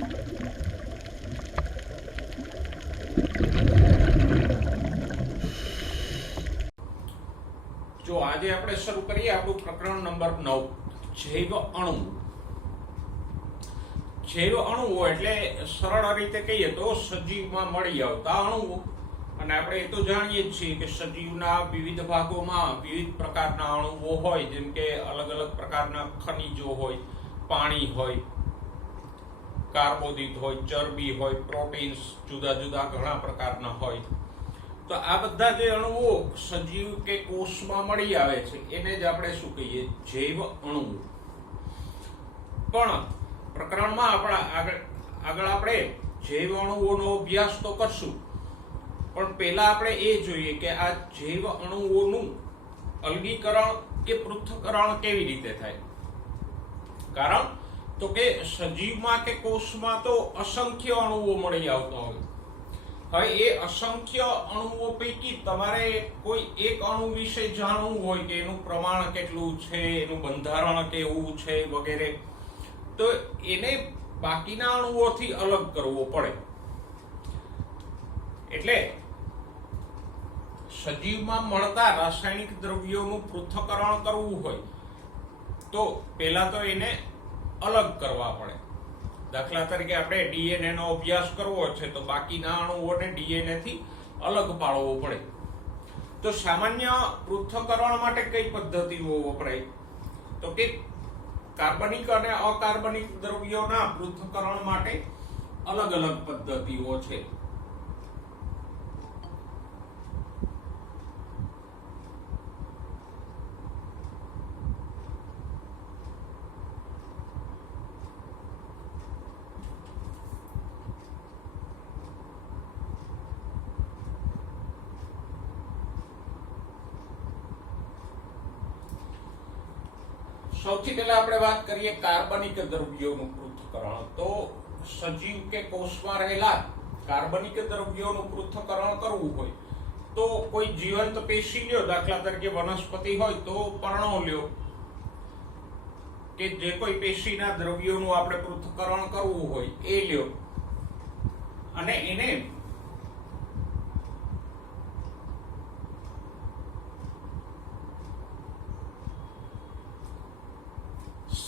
જો આજે આપણે શરૂ કરીએ આપણું પ્રકરણ નંબર 9, જૈવ અણુ. જૈવ અણુઓ એટલે સરળ રીતે કહીએ તો સજીવમાં મળી આવતા અણુઓ. અને આપણે એ તો જાણીએ જ છીએ કે સજીવના વિવિધ ભાગોમાં વિવિધ પ્રકારના અણુઓ હોય, જેમ કે અલગ અલગ પ્રકારના ખનિજો હોય, પાણી હોય, કાર્બોદિત હોય, ચરબી હોય, પ્રોટીન્સ જુદા જુદા ઘણા પ્રકારના હોય. તો આ બધા જે અણુઓ સજીવ કે કોષમાં મળી આવે છે એને જ આપણે શું કહીએ? જૈવ અણુઓ. પણ પ્રકરણમાં આગળ આપણે જૈવ અણુઓનો અભ્યાસ તો કરશું, પણ પહેલા આપણે એ જોઈએ કે આ જૈવ અણુઓનું અલગીકરણ કે પૃથ્થકરણ કેવી રીતે થાય. કારણ તો કે સજીવમાં કે કોષમાં તો અસંખ્ય અણુઓ મળી આવતા હોય. હવે એ અસંખ્ય અણુઓ પૈકી તમારે કોઈ એક અણુ વિશે જાણવું હોય કે એનું પ્રમાણ કેટલું છે, એનું બંધારણ કેવું છે વગેરે, તો એને બાકીના અણુઓથી અલગ કરવો પડે. એટલે સજીવમાં મળતા રાસાયણિક દ્રવ્યોનું પૃથ્થકરણ કરવું હોય તો પહેલા તો એને અલગ કરવા પડે. દાખલા તરીકે આપણે ડીએનએ નો અભ્યાસ કરવો છે તો બાકીના અણુઓને ડીએનએ થી અલગ પાડવો પડે. તો સામાન્ય પૃથ્થકરણ માટે કઈ પદ્ધતિઓ વપરાય? તો કે કાર્બનિક અને અકાર્બનિક દ્રવ્યોના પૃથ્થકરણ માટે અલગ અલગ પદ્ધતિઓ છે. સૌથી પહેલા આપણે વાત કરીએ કાર્બનિક દ્રવ્યોનું પૃથ્થકરણ. તો સજીવ કે કોષમાં રહેલા કાર્બનિક દ્રવ્યોનું પૃથ્થકરણ કરવું હોય તો કોઈ જીવંત પેશી લ્યો, દાખલા તરીકે વનસ્પતિ હોય તો પર્ણો લ્યો, કે જે કોઈ પેશીના દ્રવ્યોનું આપણે પૃથ્થકરણ કરવું હોય એ લ્યો, અને એને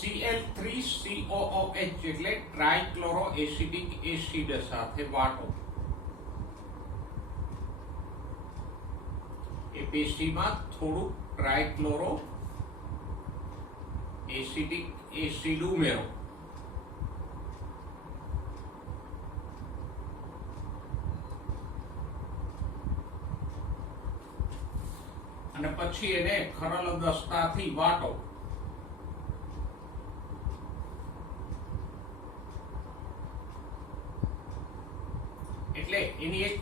Cl3COOH એટલે ટ્રાઇક્લોરોએસિટિક એસિડ સાથે વાટો. એ પેશીમાં થોડું ટ્રાઇક્લોરોએસિટિક એસિડ ઉમેરો. અને પછી એને ખરલ દસ્તાથી વાટો. એટલે એની એક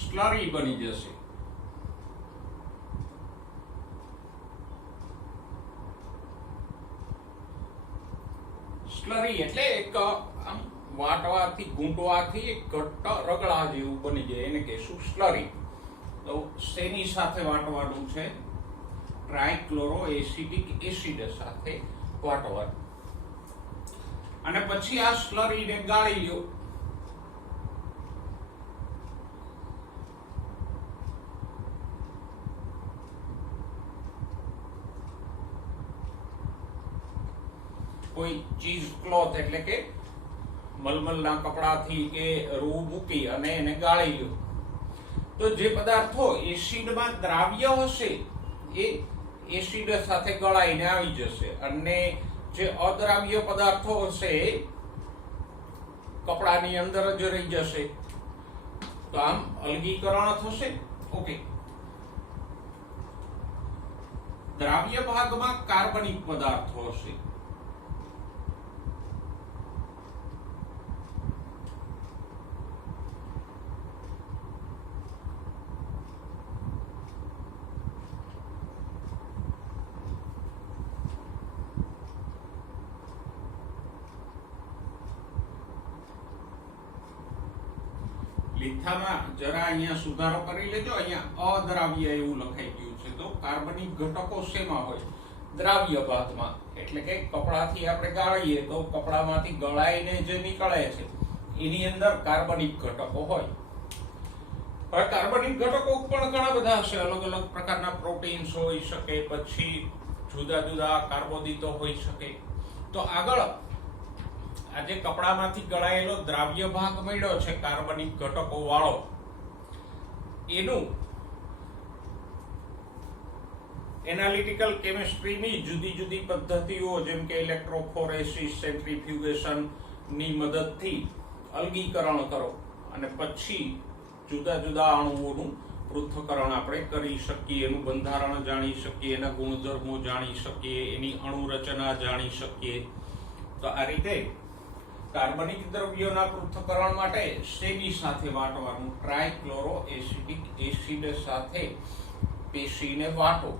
સ્લરી બની જશે. સ્લરી એટલે એક આમ વાટવાથી ગૂંટવાથી એક ઘટ્ટ રગડા જેવું બની જાય, એને કહેશું સ્લરી. તો શેની સાથે વાટવાનું છે? ટ્રાઇક્લોરોએસિટિક એસિડ સાથે વાટવાનું. અને પછી આ સ્લરીને ગાળી લ્યો. કોઈ ચીઝ ક્લોથ એટલે કે મલમલના કપડાથી કે રૂ મૂકી અને એને ગાળી લ્યો. તો જે પદાર્થો એસિડમાં દ્રાવ્ય હશે એ એસિડ સાથે ગળાઈને આવી જશે, અને જે અદ્રાવ્ય પદાર્થો હશે એ કપડાની અંદર જ રહી જશે. તો આમ અલગીકરણ થશે. ઓકે. દ્રાવ્ય ભાગમાં કાર્બનિક પદાર્થો હશે. લીથામાં જરા અહીંયા સુધારો કરી લેજો. અહીંયા અદ્રાવ્ય એવું લખાઈ ગયું છે. તો કાર્બનિક ઘટકો શેમાં હોય? દ્રાવ્ય ભાગમાં, એટલે કે કપડાથી આપણે ગાળીએ તો કપડામાંથી ગળાઈને જે નીકળે છે એની અંદર કાર્બનિક ઘટકો હોય. હવે કાર્બનિક ઘટકો પણ ઘણા બધા હશે, અલગ અલગ પ્રકારના પ્રોટીન્સ હોઈ શકે, પછી જુદા જુદા કાર્બોદિતો હોઈ શકે. તો આગળ આજે કપડામાંથી ગળાયેલો દ્રાવ્ય ભાગ મળ્યો છે કાર્બનિક ઘટકો વાળો, એનું એનાલિટિકલ કેમિસ્ટ્રીની જુદી જુદી પદ્ધતિઓ જેમ કે ઇલેક્ટ્રોફોરેસિસ, સેન્ટ્રીફ્યુગેશન ની મદદથી અલગીકરણ કરો અને પછી જુદા જુદા અણુઓનું પૃથ્થકરણ આપણે કરી શકીએ, એનું બંધારણ જાણી શકીએ, એના ગુણધર્મો જાણી શકીએ, એની અણુ રચના જાણી શકીએ. તો આ રીતે કાર્બનિક દ્રવ્યોના પૃથ્થકરણ માટે શેની સાથે વાટવાનું? ટ્રાયક્લોરો એસિડિક એસિડ સાથે પેશીને વાટો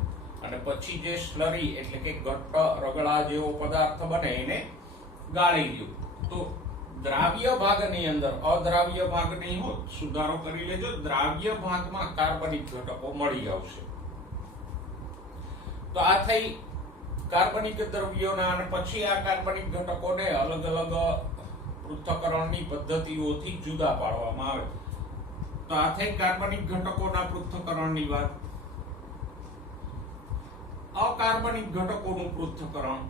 અને પછી જે સ્લરી એટલે કે ઘટ્ટ રગડા જેવો પદાર્થ બને એને ગાળી લો. તો દ્રાવ્ય ભાગની અંદર અદ્રાવ્ય ભાગ નહીં હોત, સુધારો કરી લેજો, દ્રાવ્ય ભાગમાં કાર્બનિક ઘટકો મળી આવશે. તો આ થઈ કાર્બનિક દ્રવ્યોના, અને પછી આ કાર્બનિક ઘટકોને અલગ અલગ પૃથ્થકરણની પદ્ધતિઓથી જુદા પાડવામાં આવે. તો આ થઈ કાર્બનિક ઘટકોના પૃથ્થકરણની વાત. અકાર્બનિક ઘટકોનું પૃથ્થકરણ.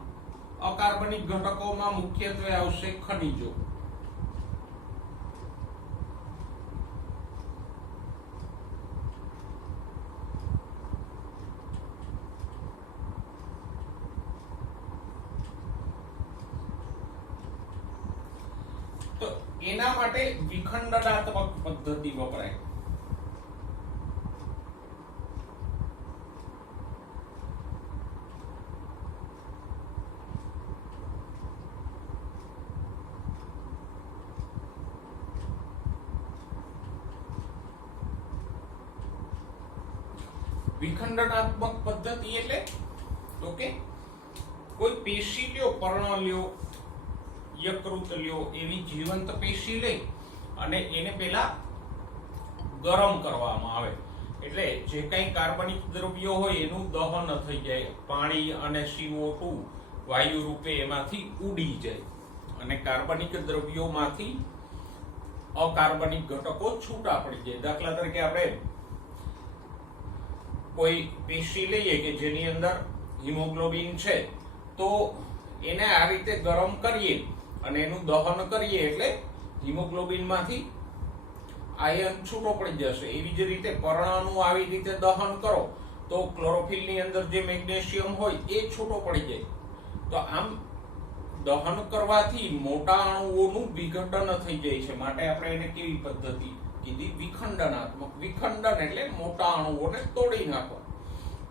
અકાર્બનિક ઘટકોમાં મુખ્યત્વે આવશે ખનિજો. તો એના માટે વિખંડનાત્મક પદ્ધતિ વપરાય. વિખંડનાત્મક પદ્ધતિ એટલે તો કે કોઈ પેશી લ્યો, પર્ણ લ્યો, યકૃત લ્યો, એવી જીવંત પેશી લઈ અને એને પેલા ગરમ કરવામાં આવે, એટલે જે કઈ કાર્બનિક દ્રવ્યો હોય એનું દહન થઈ જાય, પાણી અને CO2 વાયુ રૂપે એમાંથી ઉડી જાય અને કાર્બનિક દ્રવ્યોમાંથી અકાર્બનિક ઘટકો છૂટા પડી જાય. દાખલા તરીકે આપણે કોઈ પેશી લઈએ કે જેની અંદર હિમોગ્લોબિન છે, તો એને આ રીતે ગરમ કરીએ અને એનું દહન કરીએ એટલે હિમોગ્લોબિન માંથી આયન છૂટો પડી જશે. એવી જ રીતે પર્ણનું આવી રીતે દહન કરો તો ક્લોરોફિલ ની અંદર જે મેગ્નેશિયમ હોય એ છૂટો પડી જાય. તો આમ દહન કરવાથી મોટા અણુઓનું વિઘટન થઈ જાય છે, માટે આપણે એને કેવી પદ્ધતિ કીધી? વિખંડનાત્મક. વિખંડન એટલે મોટા અણુઓને તોડી નાખો.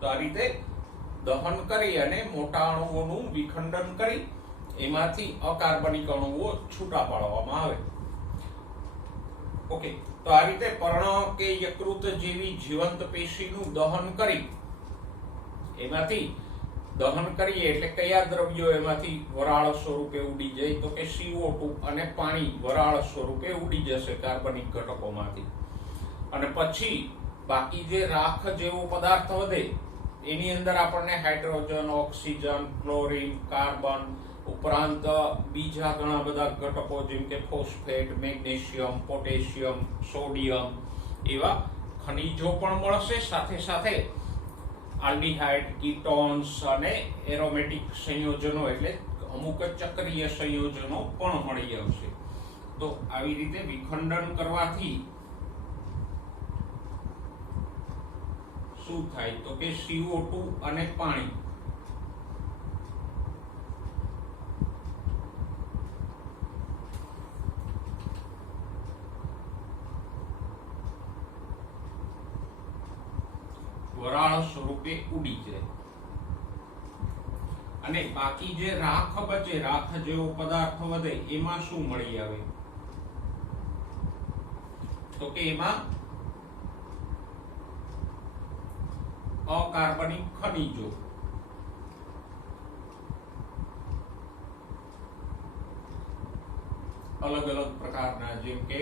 તો આ રીતે દહન કરી અને મોટા અણુઓનું વિખંડન કરી એમાંથી અકાર્બનિક અણુઓ છૂટા પાડવામાં આવે. ઓકે, તો આ રીતે પર્ણ કે યકૃત જેવી જીવંત પેશીનું દહન કરી એમાંથી દહન કરીએ એટલે કયા દ્રવ્યો એમાંથી વરાળ સ્વરૂપે ઉડી જાય? તો કે CO2 અને પાણી વરાળ સ્વરૂપે ઉડી જશે કાર્બનિક ઘટકોમાંથી. અને પછી બાકી જે રાખ જેવો પદાર્થ વધે એની અંદર આપણને હાઇડ્રોજન, ઓક્સિજન, ક્લોરીન, કાર્બન ઉપરાંત બીજા ઘણા બધા ઘટકો જેમ કે ફોસ્ફેટ, મેગ્નેશિયમ, પોટેશિયમ, સોડિયમ એવા ખનિજો પણ મળશે. સાથે સાથે આલ્ડીહાઇડ, કીટોન્સ અને એરોમેટિક સંયોજનો એટલે અમુક ચક્રીય સંયોજનો પણ મળી આવશે. તો આવી રીતે વિખંડન કરવાથી શું થાય? તો કે CO2 અને પાણી વરાળ સ્વરૂપે ઉડી જાય અને બાકી જે રાખ બચે, રાખ જેવો પદાર્થ વધે એમાં શું મળી આવે? તો કે એમાં અકાર્બનિક ખનિજો, અલગ અલગ પ્રકારના જેમ કે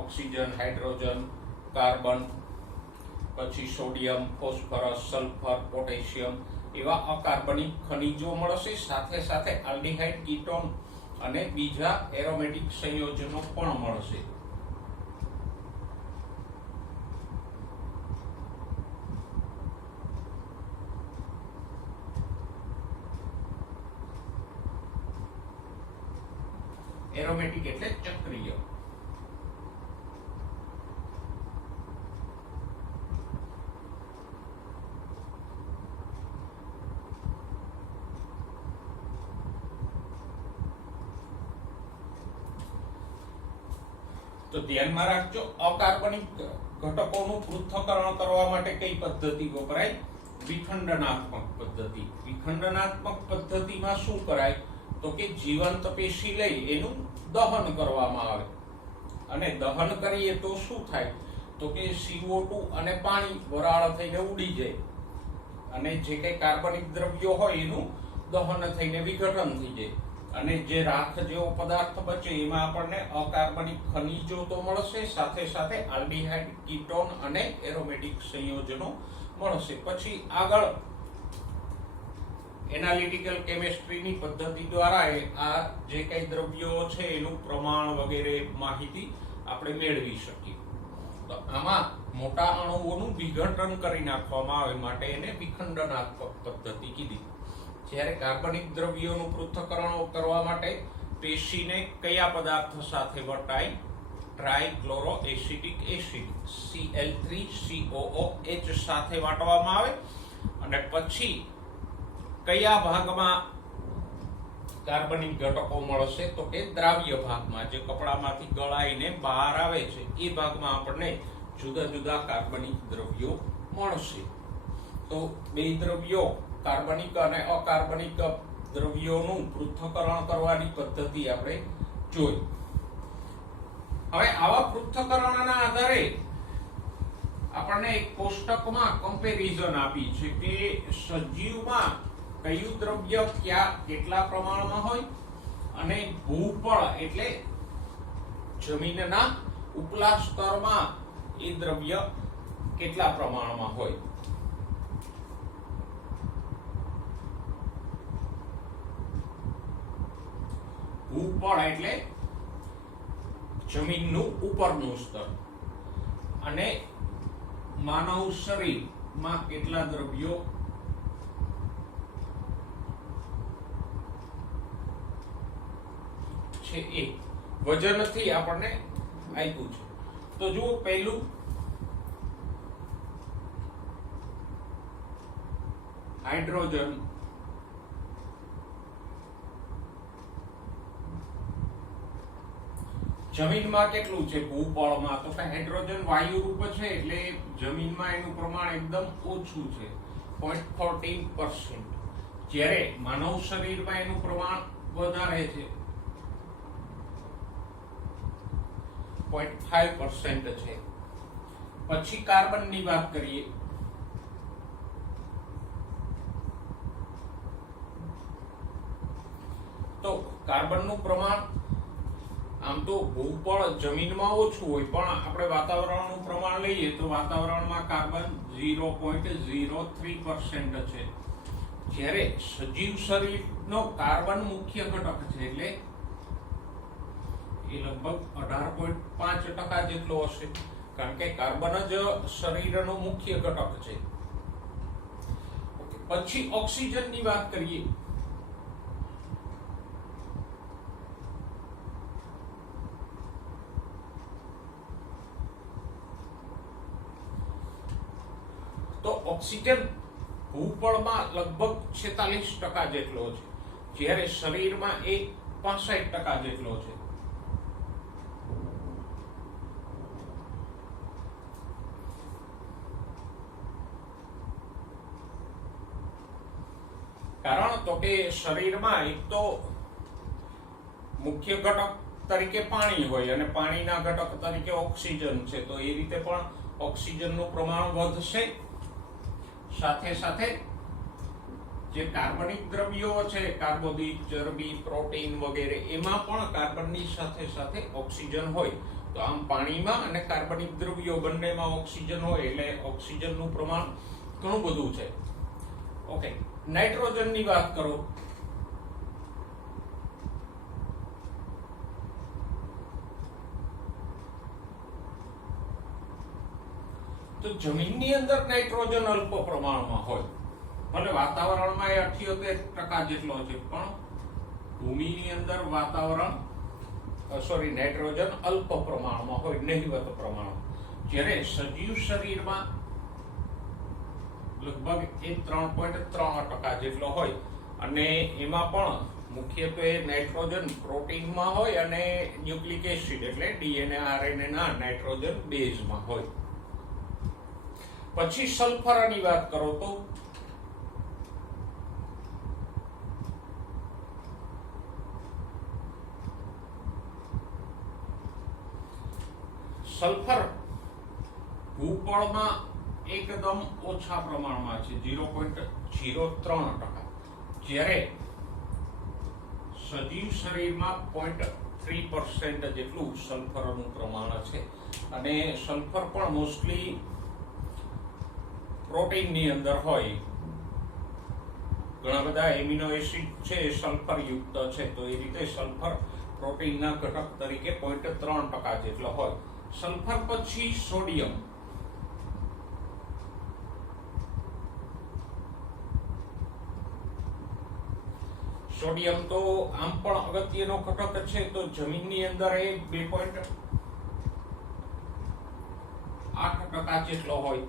ઓક્સિજન, હાઇડ્રોજન, કાર્બન, પછી સોડિયમ, ફોસ્ફરસ, સલ્ફર, પોટેશિયમ એવા અકાર્બનિક ખનિજો મળશે, સાથે સાથે આલ્ડીહાઇડ, કીટોન અને બીજા એરોમેટિક સંયોજનો પણ મળશે. એરોમેટિક એટલે ચક્રીય. તો ધ્યાનમાં રાખજો, અકાર્બનિક ઘટકોનું પૃથ્થકરણ કરવા માટે કઈ પદ્ધતિ વપરાય? વિખંડનાત્મક પદ્ધતિ. વિખંડનાત્મક પદ્ધતિમાં શું કરાય તો કે જીવંત પેશી લઈ એનું દહન કરવામાં આવે, અને દહન કરીએ તો શું થાય તો કે CO2 અને પાણી વરાળ થઈને ઉડી જાય, અને જે કઈ કાર્બનિક દ્રવ્યો હોય એનું દહન થઈને વિઘટન થઈ જાય, અને જે રાખ જેવો પદાર્થ બચે એમાં આપણને અકાર્બનિક ખનિજો તો મળશે, સાથે સાથે આલ્ડીહાઇડ, કીટોન અને એરોમેટિક સંયોજનો મળશે. પછી આગળ એનાલિટિકલ કેમિસ્ટ્રીની પદ્ધતિ દ્વારા આ જે કઈ દ્રવ્યો છે એનું પ્રમાણ વગેરે માહિતી આપણે મેળવી શકીએ. તો આમાં મોટા અણુઓનું વિઘટન કરી નાખવામાં આવે માટે એને વિખંડનાત્મક પદ્ધતિ કીધી. જ્યારે કાર્બનિક દ્રવ્યોનું પૃથ્થકરણ કરવા માટે પેશીને કયા પદાર્થ સાથે વટાય? ટ્રાઇક્લોરોએસિટિક એસિડ Cl3COOH સાથે વાટવામાં આવે, અને પછી કયા ભાગમાં કાર્બનિક ઘટકો મળશે તો કે દ્રાવ્ય ભાગમાં, જે કપડામાંથી ગળાઈને બહાર આવે છે એ ભાગમાં આપણને જુદા જુદા કાર્બનિક દ્રવ્યો મળશે. તો બે દ્રવ્યો, કાર્બનિક અને અકાર્બનિક દ્રવ્યોનું પૃથ્થકરણ કરવાની પદ્ધતિ આપણે જોઈ. હવે આવા પૃથ્થકરણના આધારે આપણને એક કોષ્ટકમાં કમ્પેરિઝન આપી છે કે સજીવમાં કયું દ્રવ્ય કેટલા પ્રમાણમાં હોય, અને ભૂપળ એટલે જમીનના ઉપલા સ્તરમાં એ દ્રવ્ય કેટલા પ્રમાણમાં હોય. ભૂપળ એટલે જમીનનું ઉપરનું સ્તર, અને માનવ શરીરમાં કેટલા દ્રવ્યો છે એ વજનથી આપણને આપ્યું છે. તો જુઓ, પહેલું હાઇડ્રોજન, જમીનમાં કેટલું છે? ભૂપળમાં તો કે હાઇડ્રોજન વાયુ રૂપ છે, એટલે જમીનમાં એનું પ્રમાણ એકદમ ઓછું છે, 0.14%. જ્યારે માનવ શરીરમાં એનું પ્રમાણ વધારે છે, 0.5% છે. પછી કાર્બનની વાત કરીએ તો કાર્બનનું પ્રમાણ આમ તો ભૂપળ જમીનમાં ઓછું હોય, પણ આપણે વાતાવરણનું પ્રમાણ લઈએ તો વાતાવરણમાં કાર્બન 0.03% છે. જ્યારે સજીવ શરીરનો કાર્બન મુખ્ય ઘટક છે, એટલે એ લગભગ 18.5% જેટલો હશે, કારણ કે કાર્બન જ શરીરનો મુખ્ય ઘટક છે. પછી ઓક્સિજનની વાત કરીએ તો ઓક્સિજન ભૂપળમાં લગભગ 46% જેટલો છે, જ્યારે શરીરમાં એ 65% જેટલો છે. કારણ તો કે શરીરમાં એક તો મુખ્ય ઘટક તરીકે પાણી હોય, અને પાણીના ઘટક તરીકે ઓક્સિજન છે, તો એ રીતે પણ ઓક્સિજનનું પ્રમાણ વધશે. સાથે સાથે જે કાર્બનિક દ્રવ્યો છે, કાર્બોદિત, ચરબી, પ્રોટીન વગેરે, એમાં પણ કાર્બનની સાથે સાથે ઓક્સિજન હોય. તો આમ પાણીમાં અને કાર્બનિક દ્રવ્યો બંનેમાં ઓક્સિજન હોય, એટલે ઓક્સિજનનું પ્રમાણ ઘણું બધું છે. ઓકે, નાઇટ્રોજનની વાત કરો તો જમીનની અંદર નાઇટ્રોજન અલ્પ પ્રમાણમાં હોય, ભલે વાતાવરણમાં એ 78% જેટલો છે, પણ ભૂમિની અંદર નાઇટ્રોજન અલ્પ પ્રમાણમાં હોય, નહિવત પ્રમાણમાં. જ્યારે સજીવ શરીરમાં લગભગ એ 3.3% જેટલો હોય, અને એમાં પણ મુખ્યત્વે નાઇટ્રોજન પ્રોટીનમાં હોય અને ન્યુક્લિક એસિડ એટલે ડીએનએ આરએનએ ના નાઇટ્રોજન બેઝમાં હોય. પછી સલ્ફરની વાત કરો તો સલ્ફર ભૂપળમાં એકદમ ઓછા પ્રમાણમાં છે, 0.03%, જ્યારે સજીવ શરીરમાં 0.3% જેટલું સલ્ફરનું પ્રમાણ છે. અને સલ્ફર પણ મોસ્ટલી પ્રોટીનની અંદર હોય. ઘણા બધા એમિનો એસિડ છે સલ્ફર યુક્ત છે, તો એ રીતે સલ્ફર પ્રોટીનના ઘટક તરીકે 0.3% જેટલો હોય. સલ્ફર પછી સોડિયમ. સોડિયમ તો આમ પણ અગત્યનો ઘટક છે, તો જમીનની અંદર એ 2.8% જેટલો હોય,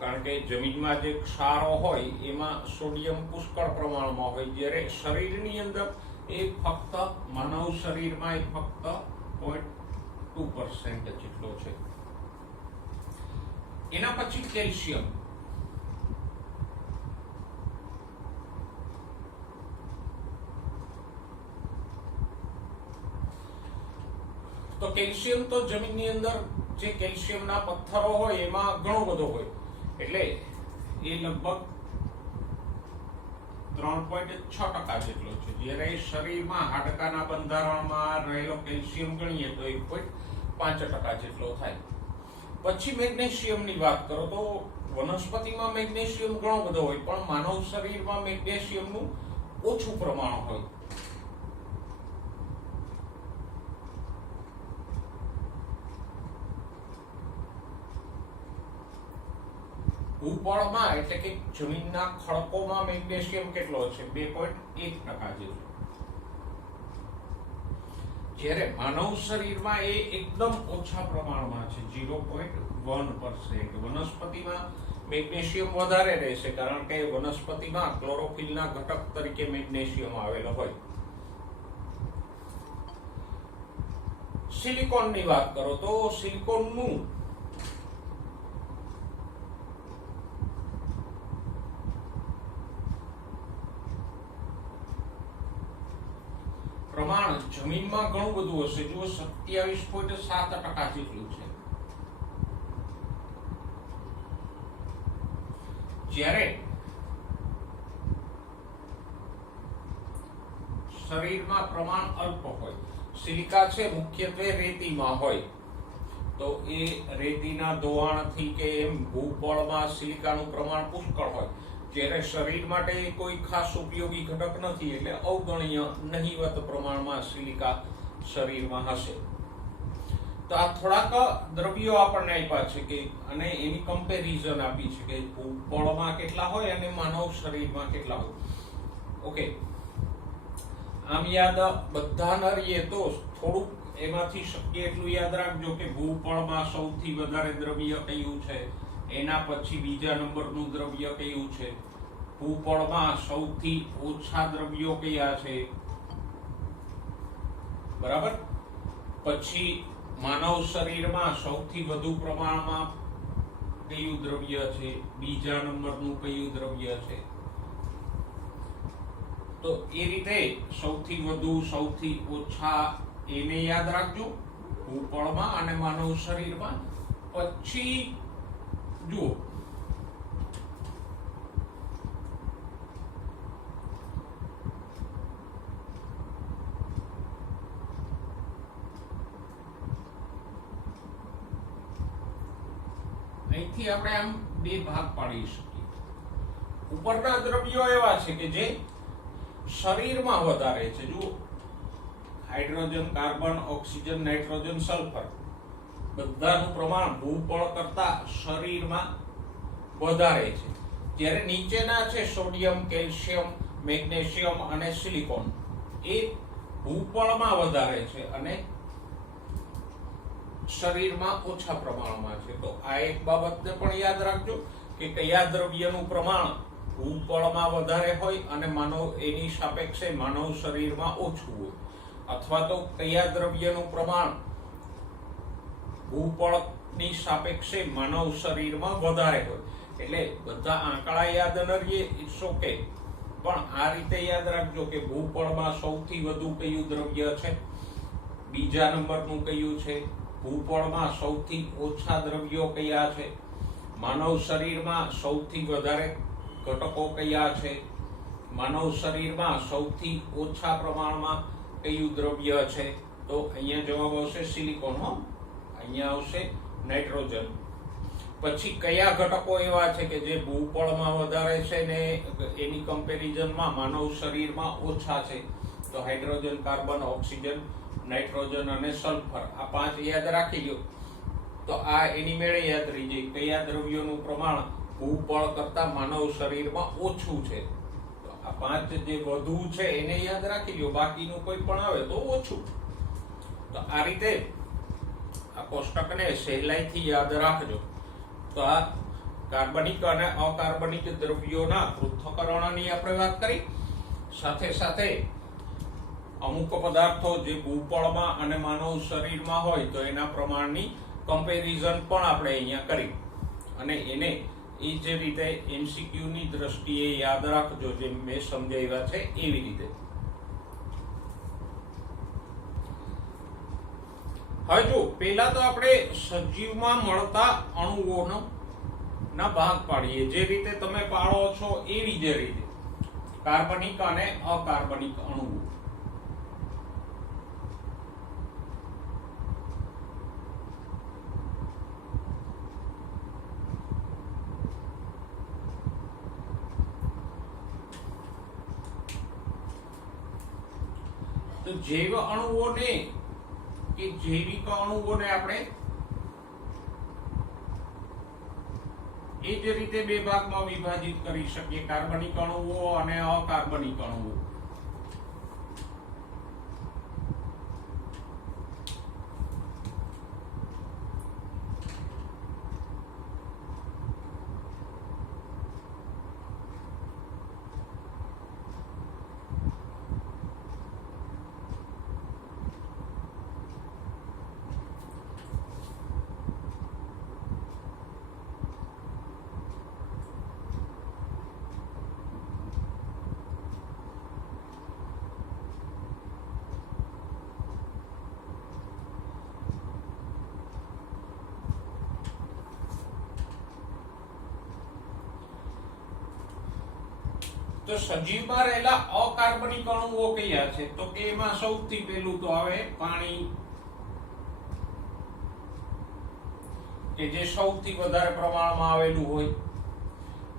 કારણ કે જમીનમાં જે ક્ષારો હોય એમાં સોડિયમ પુષ્કળ પ્રમાણમાં હોય, જ્યારે શરીરની અંદર એ ફક્ત માનવ શરીરમાં એ ફક્ત 0.2% જેટલો છે. એના પછી કેલ્શિયમ. તો કેલ્શિયમ તો જમીનની અંદર જે કેલ્શિયમના પથ્થરો હોય એમાં ઘણો બધો હોય, એટલે એ લગભગ 3.6% જેટલો છે. જ્યારે શરીરમાં હાડકાના બંધારણમાં રહેલો કેલ્શિયમ ગણીએ તો 1.5% જેટલો થાય. પછી મેગ્નેશિયમની વાત કરો તો વનસ્પતિમાં મેગ્નેશિયમ ઘણો બધો હોય, પણ માનવ શરીરમાં મેગ્નેશિયમનું ઓછું પ્રમાણ હોય. ભૂપળમાં એટલે કે જમીનના ખડકોમાં મેગ્નેશિયમ કેટલો છે? 2.1% જેટલો. જ્યારે માનવ શરીરમાં એ એકદમ ઓછા પ્રમાણમાં છે, 0.1%. વનસ્પતિમાં મેગ્નેશિયમ વધારે રહેશે, કારણ કે વનસ્પતિમાં ક્લોરોફિલના ઘટક તરીકે મેગ્નેશિયમ આવેલો હોય. સિલિકોનની વાત કરો તો સિલિકોનનું પ્રમાણ જમીનમાં ઘણું બધું હશે, જો 27.7% જેટલું છે. જ્યારે શરીરમાં પ્રમાણ અલ્પ હોય. સિલિકા છે મુખ્યત્વે રેતીમાં હોય, તો એ રેતીના ધોવાણથી કે એમ ભૂપળમાં સિલિકાનું પ્રમાણ પુષ્કળ હોય, જ્યારે શરીર માટે કોઈ ખાસ ઉપયોગી ઘટક નથી, એટલે અવગણ્ય નહિવત પ્રમાણમાં સિલિકા શરીરમાં હશે. તો આ થોડાક દ્રવ્યો આપણને આપ્યા છે કે અને એની કમ્પેરિઝન આપી છે કે ભૂપળમાં કેટલા હોય અને માનવ શરીરમાં કેટલા હોય. ઓકે, આમ યાદ બધા ન રહીએ તો થોડુંક એમાંથી શક્ય એટલું યાદ રાખજો કે ભૂપળમાં સૌથી વધારે દ્રવ્ય કયું છે, એના પછી બીજા નંબરનું દ્રવ્ય કયું છે, ભૂપળમાં સૌથી ઓછા દ્રવ્યો કયા છે, બરાબર. પછી માનવ શરીરમાં સૌથી વધુ પ્રમાણમાં કયું દ્રવ્ય છે, બીજા નંબરનું કયું દ્રવ્ય છે. તો એ રીતે સૌથી વધુ સૌથી ઓછા એને યાદ રાખજો ભૂપળમાં અને માનવ શરીરમાં. પછી જુઓ અહીંથી આપણે આમ બે ભાગ પાડી શકીએ. ઉપરના દ્રવ્યો એવા છે કે જે શરીરમાં વધારે છે. જુઓ, hydrogen, carbon, oxygen, nitrogen, sulphur બધાનું પ્રમાણ ભૂપળ કરતા શરીરમાં વધારે છે. જ્યારે નીચેના છે સોડિયમ, કેલ્શિયમ, મેગ્નેશિયમ અને સિલિકોન, એ ભૂપળમાં વધારે છે અને શરીરમાં ઓછા પ્રમાણમાં છે. તો આ એક બાબતને પણ યાદ રાખજો કે કયા દ્રવ્યનું પ્રમાણ ભૂપળમાં વધારે હોય અને માનવ એની સાપેક્ષે માનવ શરીરમાં ઓછું હોય, અથવા તો કયા દ્રવ્યનું પ્રમાણ ભૂપળની સાપેક્ષે માનવ શરીરમાં વધારે હોય. એટલે બધા આંકડા યાદ ન રહીએ, ઇટ્સ ઓકે, પણ આ રીતે યાદ રાખજો કે ભૂપળમાં સૌથી વધુ કયું દ્રવ્ય છે, બીજા નંબરનું કયું છે, ભૂપળમાં સૌથી ઓછા દ્રવ્યો કયા છે, માનવ શરીરમાં સૌથી વધારે ઘટકો કયા છે, માનવ શરીરમાં સૌથી ઓછા પ્રમાણમાં કયું દ્રવ્ય છે. તો અહીંયા જવાબ આવશે સિલિકોન. અહીંયા આવશે નાઇટ્રોજન. પછી કયા ઘટકો એવા છે કે જે ભૂપળમાં વધારે છે ને એની કમ્પેરિઝનમાં માનવ શરીરમાં ઓછા છે? તો હાઇડ્રોજન, કાર્બન, ઓક્સિજન, નાઇટ્રોજન અને સલ્ફર. આ 5 યાદ રાખી લો તો આ એની મેળે યાદ રહી જાય કયા દ્રવ્યોનું પ્રમાણ ભૂપળ કરતા માનવ શરીરમાં ઓછું છે. તો આ 5 જે વધુ છે એને યાદ રાખી લો, બાકીનું કોઈ પણ આવે તો ઓછું. તો આ રીતે આ કોષ્ટકને સહેલાઈથી યાદ રાખજો. તો આ કાર્બનિક અને અકાર્બનિક દ્રવ્યોના પૃથ્થકરણની આપણે વાત કરી. સાથે સાથે અમુક પદાર્થો જે ભૂપળમાં અને માનવ શરીરમાં હોય તો એના પ્રમાણની કમ્પેરિઝન પણ આપણે અહીંયા કરી અને એને એ જે રીતે MCQ ની દ્રષ્ટિએ યાદ રાખજો, જે મેં સમજાવ્યા છે એવી રીતે. હવે જો પહેલા તો આપણે સજીવમાં મળતા અણુઓનો ના ભાગ પાડીએ. જે રીતે તમે પાડો છો એવી જ રીતે કાર્બનિક અને અકાર્બનિક અણુઓ. તો જૈવ અણુઓને કે જૈવિક અણુઓને આપણે એ જ રીતે બે ભાગમાં વિભાજિત કરી શકીએ, કાર્બનિક અણુઓ અને અકાર્બનિક અણુઓ. તો સજીવમાં રહેલા અકાર્બનિક અણુઓ કયા છે? તો કે એમાં સૌથી પહેલું તો આવે પાણી, કે જે સૌથી વધારે પ્રમાણમાં આવેલું હોય.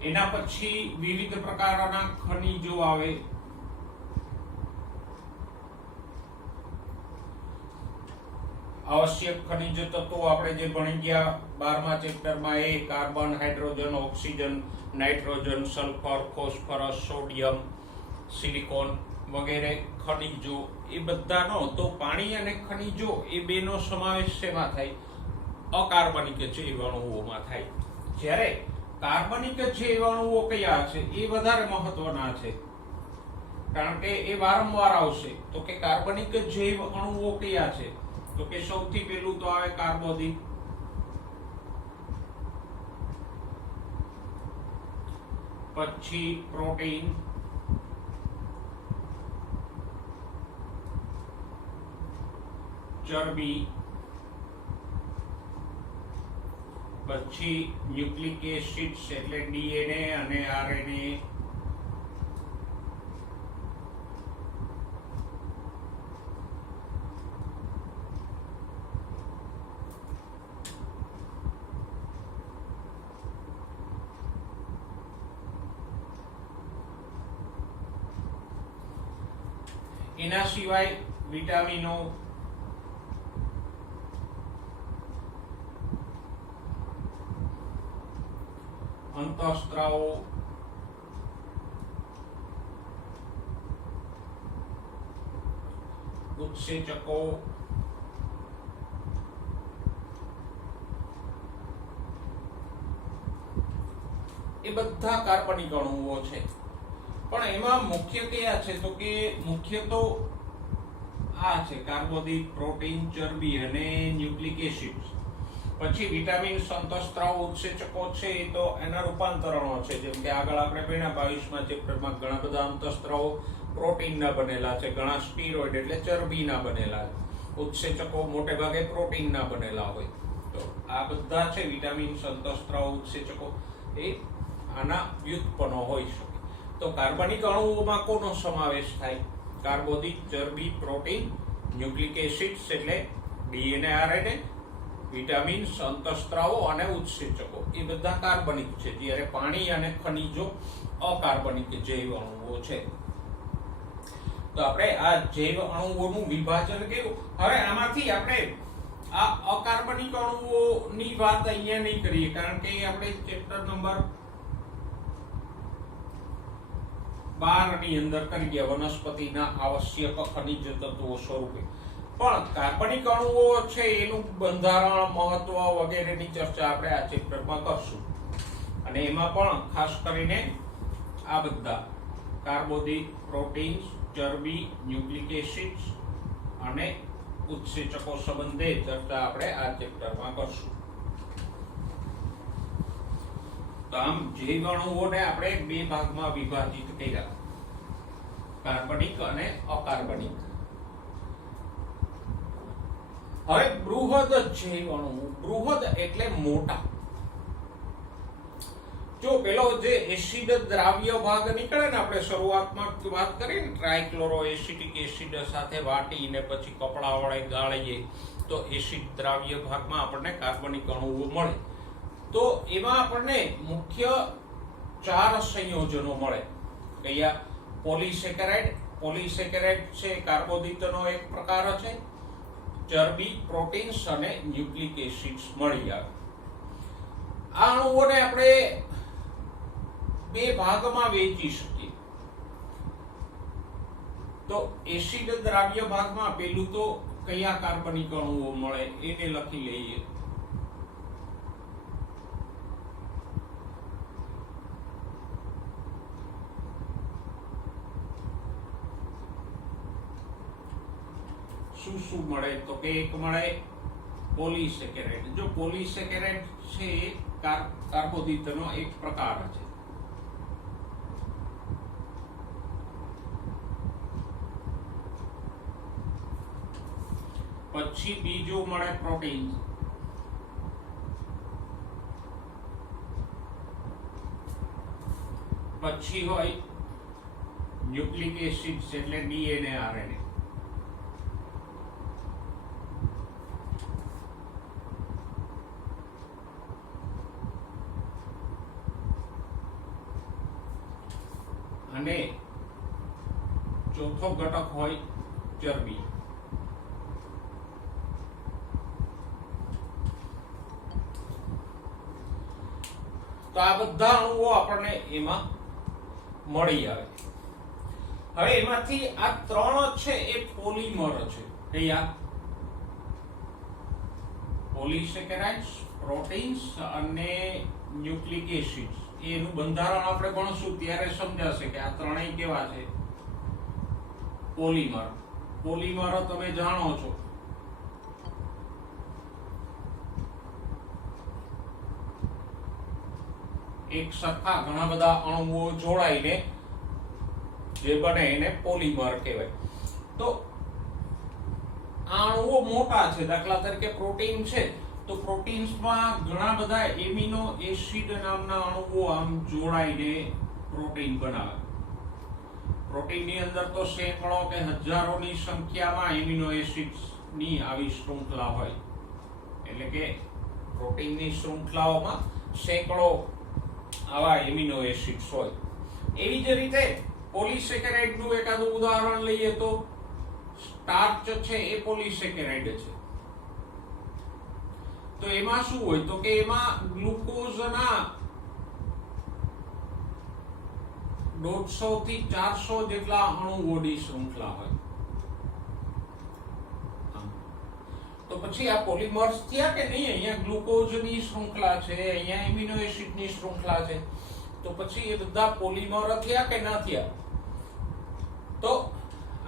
એના પછી વિવિધ પ્રકારના ખનિજો આવે. આવશ્યક ખનિજ તત્વો આપણે જે ભણી ગયા 12મા ચેપ્ટરમાં, એ carbon, hydrogen, oxygen, nitrogen, sulphur, phosphorus, sodium, silicon વગેરે ખનિજો, એ બધાનો તો પાણી અને ખનિજો એ બેનો સમાવેશ શેમાં થાય? અકાર્બનિક જૈવ અણુઓમાં થાય. જ્યારે કાર્બનિક જૈવ અણુઓ કયા છે એ વધારે મહત્વના છે, કારણ કે એ વારંવાર આવશે. તો કે કાર્બનિક જૈવ અણુઓ કયા છે? તો કે સૌથી પહેલું તો આવે કાર્બોદિત, પછી પ્રોટીન, ચરબી, પછી ન્યુક્લિક એસિડ્સ એટલે DNA અને RNA, એના સિવાય વિટામિનો, અંતઃસ્ત્રાવો, ઉત્સેચકો, એ બધા કાર્બનિક અણુઓ છે. પણ એમાં મુખ્ય કયા છે તો કે મુખ્ય તો આ છે કાર્બોદિત, પ્રોટીન, ચરબી અને ન્યુક્લિક એસિડ. પછી વિટામિન, અંતઃસ્ત્રાવો, ઉત્સેચકો છે એ તો એના રૂપાંતરણો છે. જેમ કે આગળ આપણે ભણ્યા 22મા ચેપ્ટરમાં ઘણા બધા અંતઃસ્ત્રાવો પ્રોટીનના બનેલા છે, ઘણા સ્ટીરોઇડ એટલે ચરબીના બનેલા છે, ઉત્સેચકો મોટે ભાગે પ્રોટીનના બનેલા હોય. તો આ બધા છે વિટામિન, અંતઃસ્ત્રાવો, ઉત્સેચકો એ આના વ્યુત્પન્નો હોઈ શકે. તો કાર્બનિક અણુઓમાં કોનો સમાવેશ થાય? કાર્બોદિત, ચરબી, પ્રોટીન, ન્યુક્લિક એસિડ્સ એટલે ડીએનએ, આરએનએ, વિટામિન્સ, અંતઃસ્ત્રાવો અને ઉત્સેચકો એ બધા કાર્બનિક છે, જ્યારે પાણી અને ખનિજો અકાર્બનિક જૈવ અણુઓ છે. તો આપણે આ જૈવ અણુઓનું વિભાજન કર્યું. હવે આમાંથી આપણે આ અકાર્બનિક અણુઓની વાત અહીંયા નહીં કરીએ, કારણ કે આપણે ચેપ્ટર નંબર 12 ની અંદર કરી ગયા વનસ્પતિના આવશ્યક ખનિજ તત્વો સ્વરૂપે. પણ કાર્બનિક અણુઓ છે એનું બંધારણ, મહત્વ વગેરેની ચર્ચા આપણે આ ચેપ્ટરમાં કરશું. અને એમાં પણ ખાસ કરીને આ બધા કાર્બોદિત, પ્રોટીન્સ, ચરબી, ન્યુક્લિક એસિડ્સ અને ઉત્સેચકો સંબંધે ચર્ચા આપણે આ ચેપ્ટરમાં કરશું. તો આમ જૈવ અણુઓને આપણે બે ભાગમાં વિભાજિત કર્યા, કાર્બનિક અને અકાર્બનિક. હવે બૃહદ જૈવ અણુ. બૃહદ એટલે મોટા. જો પેલો જે એસિડ દ્રાવ્ય ભાગ નીકળે ને, આપણે શરૂઆતમાં વાત કરી ને, ટ્રાયક્લોરો એસિટિક એસિડ સાથે વાટીને પછી કપડા વડે ગાળીએ તો એસિડ દ્રાવ્ય ભાગમાં આપણને કાર્બનિક અણુઓ મળે. તો એમાં આપણને મુખ્ય 4 સંયોજનો મળે. કયા? પોલિસેકેરાઇડ. પોલિસેકેરાઇડ છે કાર્બોદિતનો એક પ્રકાર છે. ચરબી, પ્રોટીન્સ અને ન્યુક્લિક એસિડ્સ મળી આવે. આ અણુઓને આપણે બે ભાગમાં વહેંચી શકીએ. તો એસિડ દ્રાવ્ય ભાગમાં પેલું તો કયા કાર્બનિક અણુઓ મળે એને લખી લઈએ. શું મળે તો કે એક મળે પોલિસેકેરાઇડ. જો પોલિસેકેરાઇડ છે કાર્બોદિતનો એક પ્રકાર છે. પછી બીજું મળે પ્રોટીન. પછી હોય ન્યુક્લિક એસિડ્સ એટલે ડીએનએ, આરએનએ. અને ચોથો ઘટક હોય ચરબી. તો આ બધા અણુઓ આપણને એમાં મળી આવે. હવે એમાંથી આ 3 છે એ પોલિમર છે. કયા? પોલિસેકેરાઇડ્સ, પ્રોટીન્સ અને ન્યુક્લિક એસિડ્સ. એનું બંધારણ આપણે ભણશું ત્યારે સમજાશે કે આ ત્રણેય કેવા છે. પોલિમર. પોલિમર તમે જાણો છો, એક સરખા ઘણા બધા અણુઓ જોડાઈને જે બને એને પોલિમર કહેવાય. તો આ અણુઓ મોટા છે. દાખલા તરીકે પ્રોટીન છે તો પ્રોટીન્સમાં ઘણા બધા એમિનો એસિડ નામના અણુઓ આમ જોડાઈને પ્રોટીન બનાવે. પ્રોટીનની અંદર તો સેંકડો કે હજારોની સંખ્યામાં એમિનો એસિડ્સની આવી શૃંખલા હોય. એટલે કે પ્રોટીનની શૃંખલાઓમાં સેંકડો આવા એમિનો એસિડ્સ હોય. એવી જ રીતે પોલિસેકેરાઇડનું એકાદું ઉદાહરણ લઈએ તો સ્ટાર્ચ છે એ પોલિસેકેરાઇડ છે. તો એમાં શું હોય તો કે એમાં ગ્લુકોઝના 150 થી 400 જેટલા અણુઓની શૃંખલા હોય. તો પછી આ પોલિમર્સ થયા કે નહીં? અહીંયા ગ્લુકોઝની શૃંખલા છે, અહીંયા એમિનો એસિડની શૃંખલા છે, તો પછી એ બધા પોલિમર થયા કે ના થયા? તો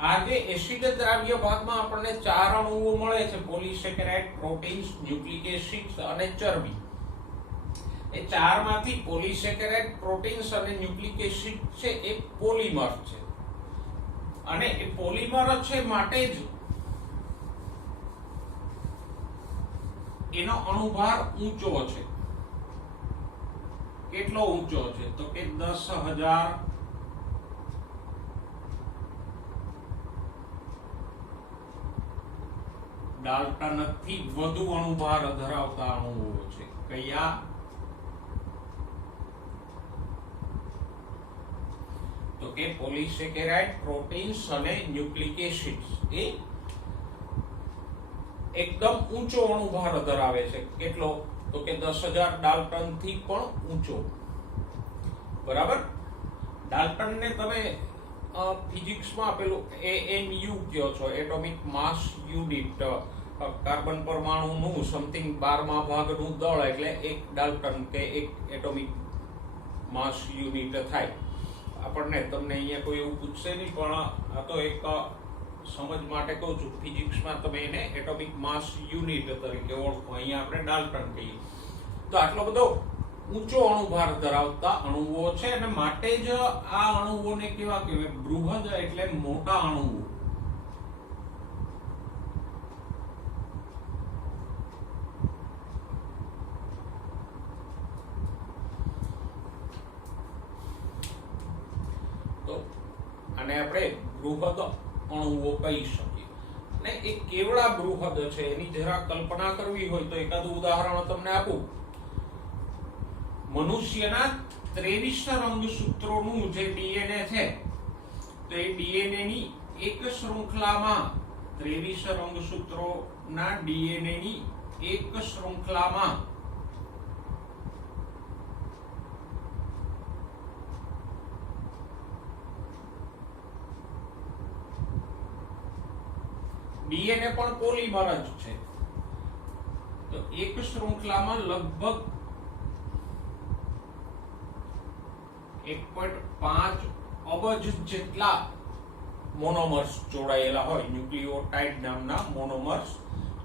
આ જે એસિડ દ્રાવ્ય ભાગમાં આપણને 4 અણુઓ મળે છે, પોલિસેકેરાઇડ, પ્રોટીન્સ, ન્યુક્લિક એસિડ્સ અને ચરબી. એ 4 માંથી પોલિસેકેરાઇડ, પ્રોટીન્સ અને ન્યુક્લિક એસિડ છે એ પોલિમર છે. અને એ પોલિમર છે માટે જ એનો અણુભાર ઊંચો છે. કેટલો ઊંચો છે તો કે 10,000 ડાલ્ટન થી વધુ અણુભાર ધરાવતા અણુઓ છે. કયા? તો કે પોલિસેકેરાઇડ, પ્રોટીન્સ અને ન્યુક્લિક એસિડ્સ એ એકદમ ઊંચો અણુભાર ધરાવે છે. કેટલો? તો કે 10,000 ડાલ્ટન થી પણ ઊંચો. બરાબર? ડાલ્ટન ને તમે ફિઝિક્સમાં પેલું AMU કહો છો, એટોમિક માસ યુનિટ. કાર્બન પરમાણુનું સમથિંગ 12મા ભાગનું દળ એટલે 1 ડાલ્ટન કે 1 એટોમિક માસ યુનિટ થાય. આપણને તમને અહીંયા કોઈ એવું પૂછશે નહીં, પણ આ તો એક સમજ માટે કહું છું. ફિઝિક્સમાં તમે એને એટોમિક માસ યુનિટ તરીકે ઓળખો, અહીંયા આપણે ડાલ્ટન કહીએ. તો આટલો બધો ઊંચો અણુભાર ધરાવતા અણુઓ છે અને માટે જ આ અણુઓને કેવા કહેવાય? બૃહદ એટલે મોટા અણુઓ. તો આને આપણે બૃહદ અણુઓ કહી શકીએ. અને એ કેવડા બૃહદ છે એની જરા કલ્પના કરવી હોય તો એકાદું ઉદાહરણ તમને આપું. મનુષ્યના 23 રંગસૂત્રોનું જે ડીએનએ છે, તો એ ડીએનએ ની એક શૃંખલામાં 23 રંગસૂત્રોના ડીએનએ ની એક શૃંખલામાં ડીએનએ પણ પોલિમર જ છે. તો એક શૃંખલામાં લગભગ 1.5 અબજ જેટલા મોનોમર્સ જોડાયેલા હોય, ન્યુક્લિયોટાઇડ નામના મોનોમર્સ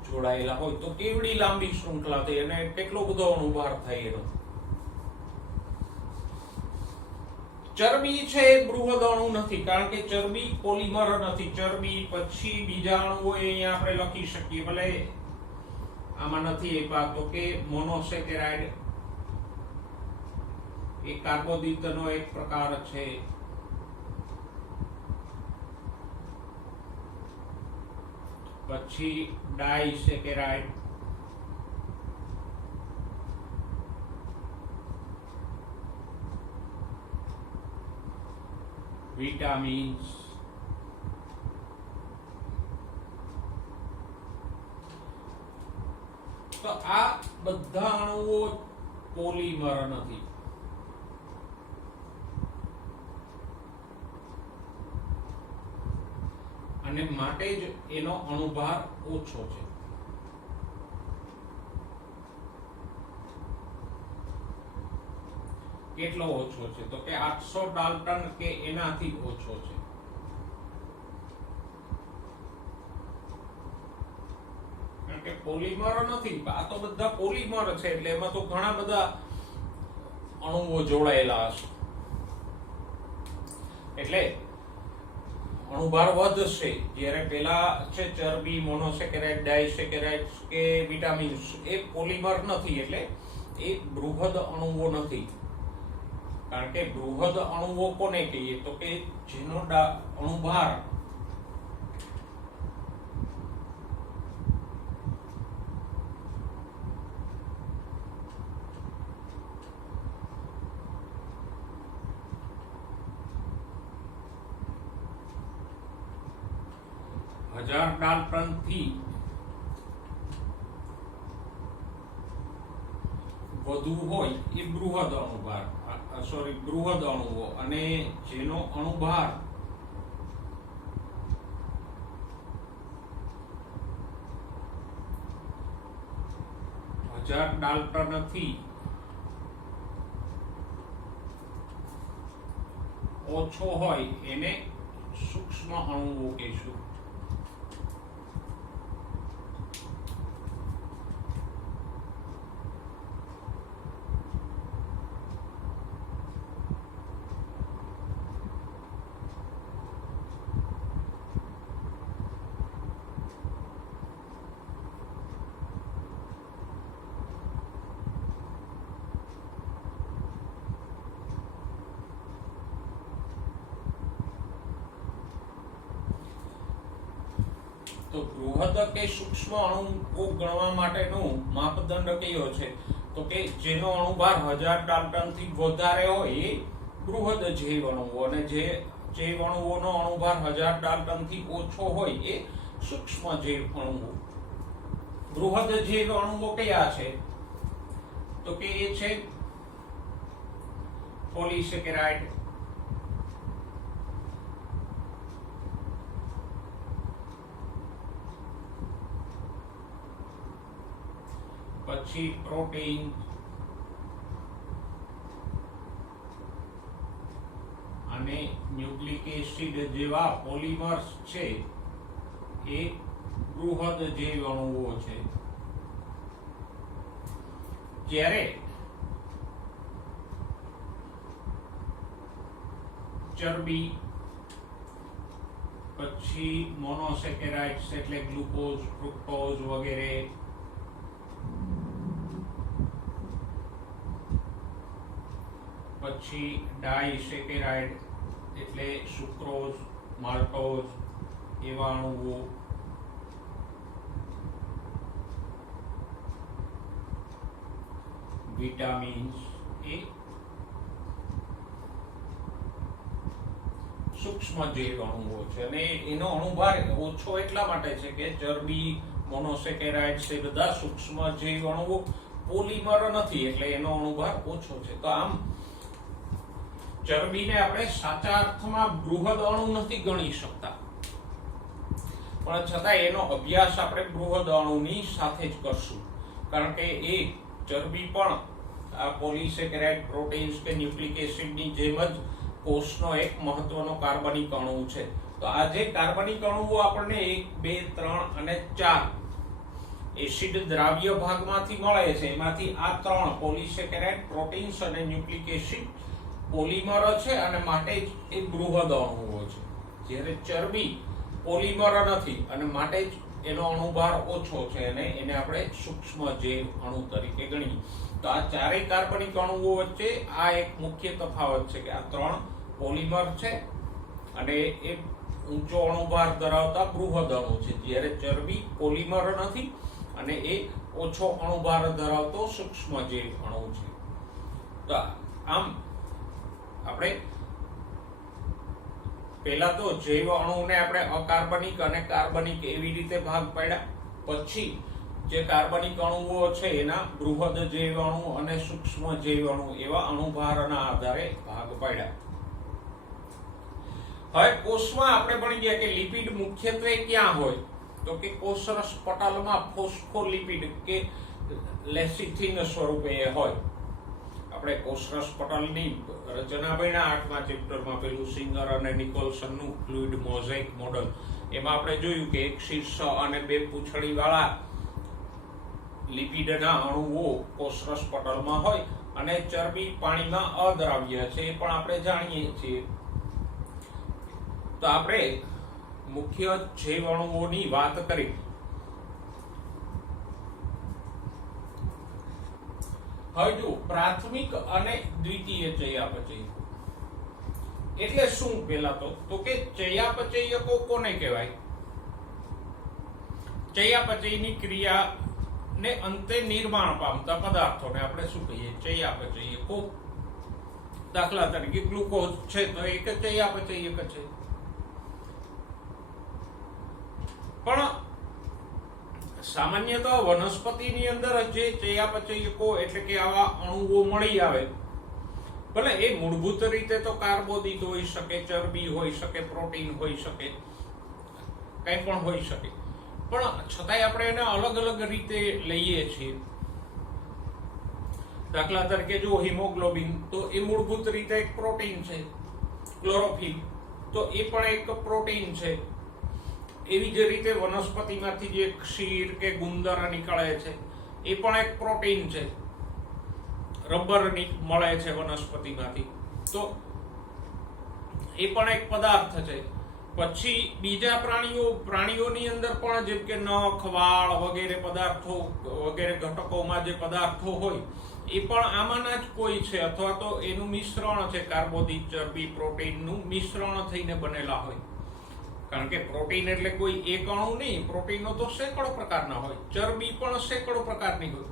જોડાયેલા હોય. તો કેવડી લાંબી શૃંખલા થઈ અને કેટલો બધો અણુભાર થાય એનો. ચરબી છે એ બૃહદ અણુ નથી, કારણ કે ચરબી પોલિમર નથી. ચરબી પછી બીજા અણુઓ અહીંયા આપણે લખી શકીએ, ભલે આમાં નથી એ વાત. તો કે મોનોસેકેરાઇડ એ કાર્બોદિતનો એક પ્રકાર છે. પછી ડાઇસેકેરાઇડ, વિટામિન્સ, તો આ બધા અણુઓ પોલિમર નથી. અને માટે જ એનો અણુભાર ઓછો છે. કેટલો ઓછો છે તો કે 800 ડાલ્ટન કે એનાથી ઓછો છે. કારણ કે પોલિમર નથી, આ તો બધા પોલિમર છે એટલે એમાં તો ઘણા બધા અણુઓ જોડાયેલા હશે. એટલે અણુભાર વધશે. જ્યારે પેલા છે ચરબી, મોનોસેકેરાઇડ, ડાઇસેકેરાઇડ કે વિટામિન્સ, એ પોલિમર નથી એટલે એ બૃહદ અણુઓ નથી. કારણ કે બૃહદ અણુઓ કોને કહીએ તો કે જેનો અણુભાર 1000 ડાલ્ટન થી વધુ હોય એ બૃહદ અણુભાર બૃહદ અણુઓ, અને જેનો અણુભાર 1000 ડાલ્ટન થી ઓછો હોય એને સૂક્ષ્મ અણુઓ કહીશું. તો બૃહદ કે સૂક્ષ્મ અણુઓ ગણવા માટેનું માપદંડ કયો છે? તો કે જેનો અણુભાર 1000 ડાલ્ટન થી વધારે હોય એ બૃહદ જૈવ અણુઓ, અને જે જૈવ અણુઓનો અણુભાર 1000 ડાલ્ટન થી ઓછો હોય એ સૂક્ષ્મ જૈવ અણુઓ. બૃહદ જૈવ અણુઓ કયા છે? તો કે એ છે પોલિસેકેરાઇડ, પછી પ્રોટીન, અને ન્યુક્લિક એસિડ જેવા પોલિમર્સ છે એ બૃહદ જૈવ અણુઓ છે. જ્યારે ચરબી, પછી મોનોસેકેરાઇડ્સ એટલે ગ્લુકોઝ, ફ્રુક્ટોઝ વગેરે, પછી ડાઇસેકેરાઇડ એટલે સુક્રોઝ, માલ્ટોઝ એવા અણુઓ, વિટામિન્સ એ સૂક્ષ્મ જૈવ અણુઓ છે. અને એનો અણુભાર ઓછો એટલા માટે છે કે ચરબી, મોનોસેકેરાઇડ્સ એ બધા સૂક્ષ્મ જૈવ અણુઓ પોલિમર નથી, એટલે એનો અણુભાર ઓછો છે. તો આમ ચરબીને આપણે સાચા અર્થમાં બૃહદ અણુ નથી ગણી શકતા, પણ છતાં એનો અભ્યાસ આપણે બૃહદ અણુની સાથે જ કરશું, કારણ કે એ ચરબી પણ આ પોલિસેકેરાઇડ, પ્રોટીન્સ કે ન્યુક્લિક એસિડની જેમ જ કોષનો એક મહત્વનો કાર્બનિક અણુ છે. તો આ જે કાર્બનિક અણુઓ આપણને 1, 2, 3 અને 4 એસિડ દ્રાવ્ય ભાગમાંથી મળે છે, એમાંથી આ 3 પોલિસેકેરાઇડ, પ્રોટીન્સ અને ન્યુક્લિક એસિડ પોલિમર છે, અને માટે જ એ બૃહદ અણુઓ છે. જ્યારે ચરબી પોલિમર નથી અને માટે જ એનો અણુભાર ઓછો છે, અને એને આપણે સૂક્ષ્મ જૈવ અણુ તરીકે ગણીએ. તો આ ચારેય કાર્બનિક અણુઓ વચ્ચે આ એક મુખ્ય તફાવત છે કે આ 3 પોલિમર છે અને એ ઊંચો અણુભાર ધરાવતા બૃહદ અણુ છે, જ્યારે ચરબી પોલિમર નથી અને એ ઓછો અણુભાર ધરાવતો સૂક્ષ્મ જૈવ અણુ છે. તો આમ આપણે પહેલા તો જૈવ અણુને આપણે અકાર્બનિક અને કાર્બનિક એવી રીતે ભાગ પાડ્યા, પછી જે કાર્બનિક અણુઓ છે એના બૃહદ જૈવ અણુ અને સૂક્ષ્મ જૈવ અણુ એવા અણુભારના આધારે ભાગ પાડ્યા. હવે કોષમાં આપણે ભણી ગયા કે લિપિડ મુખ્યત્વે ક્યાં હોય? તો કે કોષરસ પટલમાં ફોસ્ફોલિપિડ કે લેસિથિન સ્વરૂપે હોય. આપણે કોષરસ પટલની રચના ભણ્યા 8મા ચેપ્ટરમાં, પેલું સિંગર અને નિકોલસનનું ફ્લુઇડ મોઝેઇક મોડલ. એમાં આપણે જોયું કે એક શીર્ષ અને 2 પૂંછડી વાળા લિપિડના અણુઓ કોષરસ પટલમાં હોય, અને ચરબી પાણીમાં અદ્રાવ્ય છે, એ પણ આપણે જાણીએ છીએ. તો આપણે મુખ્ય જૈવ અણુઓની વાત કરી. હવે જો પ્રાથમિક અને દ્વિતીય ચયાપચય એટલે શું? પેલા તો કે ચયાપચયકો કોને કહેવાય? ચયાપચયની ક્રિયાને અંતે નિર્માણ પામતા પદાર્થોને આપણે શું કહીએ? ચયાપચયકો. દાખલા તરીકે ગ્લુકોઝ છે તો એક ચયાપચયક છે. પણ સામાન્યતઃ વનસ્પતિની અંદર જે ચયાપચયકો એટલે કે આવા અણુઓ મળી આવે, ભલે એ મૂળભૂત રીતે તો કાર્બોદિત હોઈ શકે, ચરબી હોઈ શકે, પ્રોટીન હોઈ શકે, કંઈ પણ હોઈ શકે, પણ છતાંય આપણે એને અલગ અલગ રીતે લઈએ છીએ. દાખલા તરીકે જો હિમોગ્લોબિન, તો એ મૂળભૂત રીતે એક પ્રોટીન છે. ક્લોરોફિલ તો એ પણ એક પ્રોટીન છે. એવી જ રીતે વનસ્પતિમાંથી જે ક્ષીર કે ગુંદર નીકળે છે એ પણ એક પ્રોટીન છે. રબર મળે છે વનસ્પતિમાંથી, તો એ પણ એક પદાર્થ છે. પછી બીજા પ્રાણીઓની અંદર પણ જેમ કે નખ, વાળ વગેરે પદાર્થો વગેરે ઘટકોમાં જે પદાર્થો હોય એ પણ આમાંના જ કોઈ છે, અથવા તો એનું મિશ્રણ છે. કાર્બોદિત, ચરબી, પ્રોટીનનું મિશ્રણ થઈને બનેલા હોય. કારણ કે પ્રોટીન એટલે કોઈ એક અણુ નહીં, પ્રોટીનો તો સેંકડો પ્રકારના હોય, ચરબી પણ સેંકડો પ્રકારની હોય.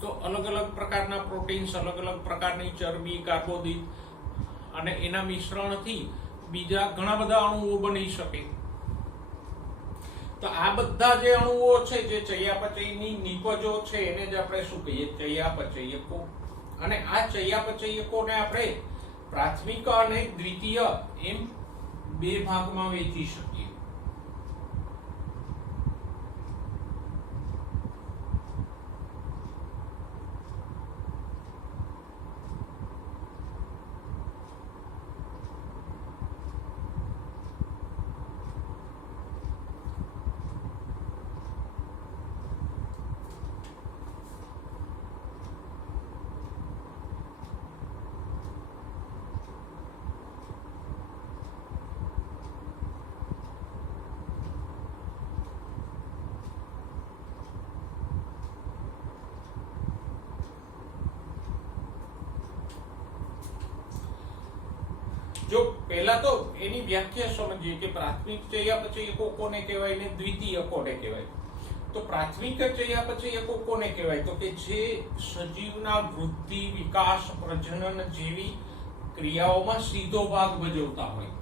તો અલગ અલગ પ્રકારના પ્રોટીન્સ, અલગ અલગ પ્રકારની ચરબી, કાર્બોદિત અને એના મિશ્રણથી બીજા ઘણા બધા અણુઓ બની શકે. તો આ બધા જે અણુઓ છે, જે ચયાપચયની નિપજો છે, એને જ આપણે શું કહીએ? ચયાપચયકો. અને આ ચયાપચયકોને આપણે પ્રાથમિક અને દ્વિતીય એમ બે ભાગમાં વહેંચી શકીએ. જો પહેલા તો એની વ્યાખ્યા સમજીએ કે પ્રાથમિક ચયાપચયકો કોને કહેવાય ને દ્વિતીય કોને કહેવાય. તો પ્રાથમિક ચયાપચયકો કોને કહેવાય? તો કે જે સજીવના વૃદ્ધિ, વિકાસ, પ્રજનન જેવી ક્રિયાઓમાં સીધો ભાગ ભજવતા હોય.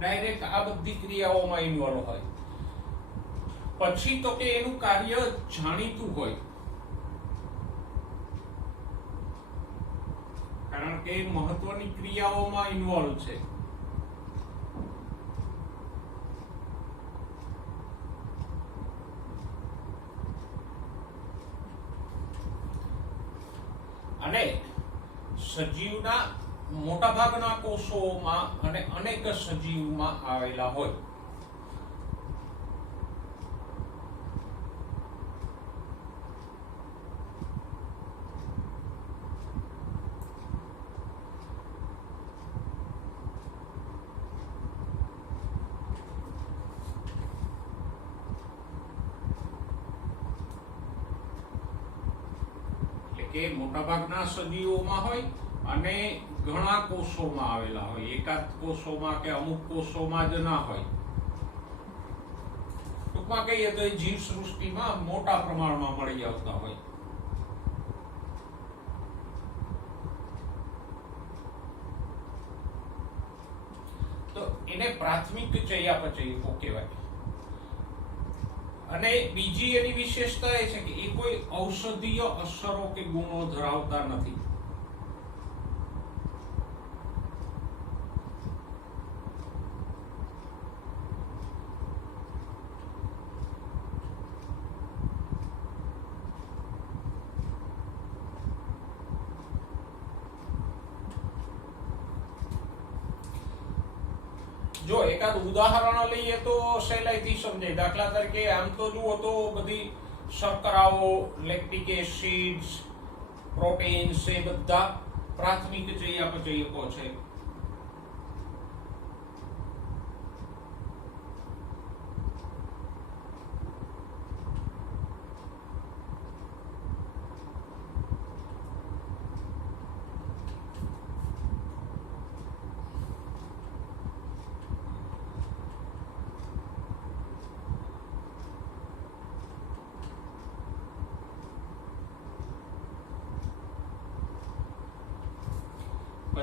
ડાયરેક્ટ આ બધી ક્રિયાઓમાં ઇન્વોલ્વ હોય. પછી તો કે એનું કાર્ય જાણીતું હોય, કારણ કે મહત્વની ક્રિયાઓમાં ઇન્વોલ્વ છે. અને સજીવના મોટા ભાગના કોષોમાં અને અનેક સજીવમાં આવેલા હોય. એટલે કે મોટા ભાગના સજીવોમાં હોય અને ઘણા કોષોમાં આવેલા હોય. એકાદ કોષોમાં કે અમુક કોષોમાં જ ના હોય. ટૂંકમાં કહીએ તો એ જીવ સૃષ્ટિમાં મોટા પ્રમાણમાં મળી આવતા હોય. તો એને પ્રાથમિક ચયાપચયકો કહેવાય. અને બીજી એની વિશેષતા એ છે કે એ કોઈ ઔષધીય અસરો કે ગુણો ધરાવતા નથી. જો એકાદ ઉદાહરણ લઈએ તો સહેલાઈથી સમજાય. દાખલા તરીકે આમ તો જુઓ તો બધી શર્કરાઓ, લેક્ટિક એસિડ્સ, પ્રોટીન્સ એ બધા પ્રાથમિક ચયાપચયકો છે.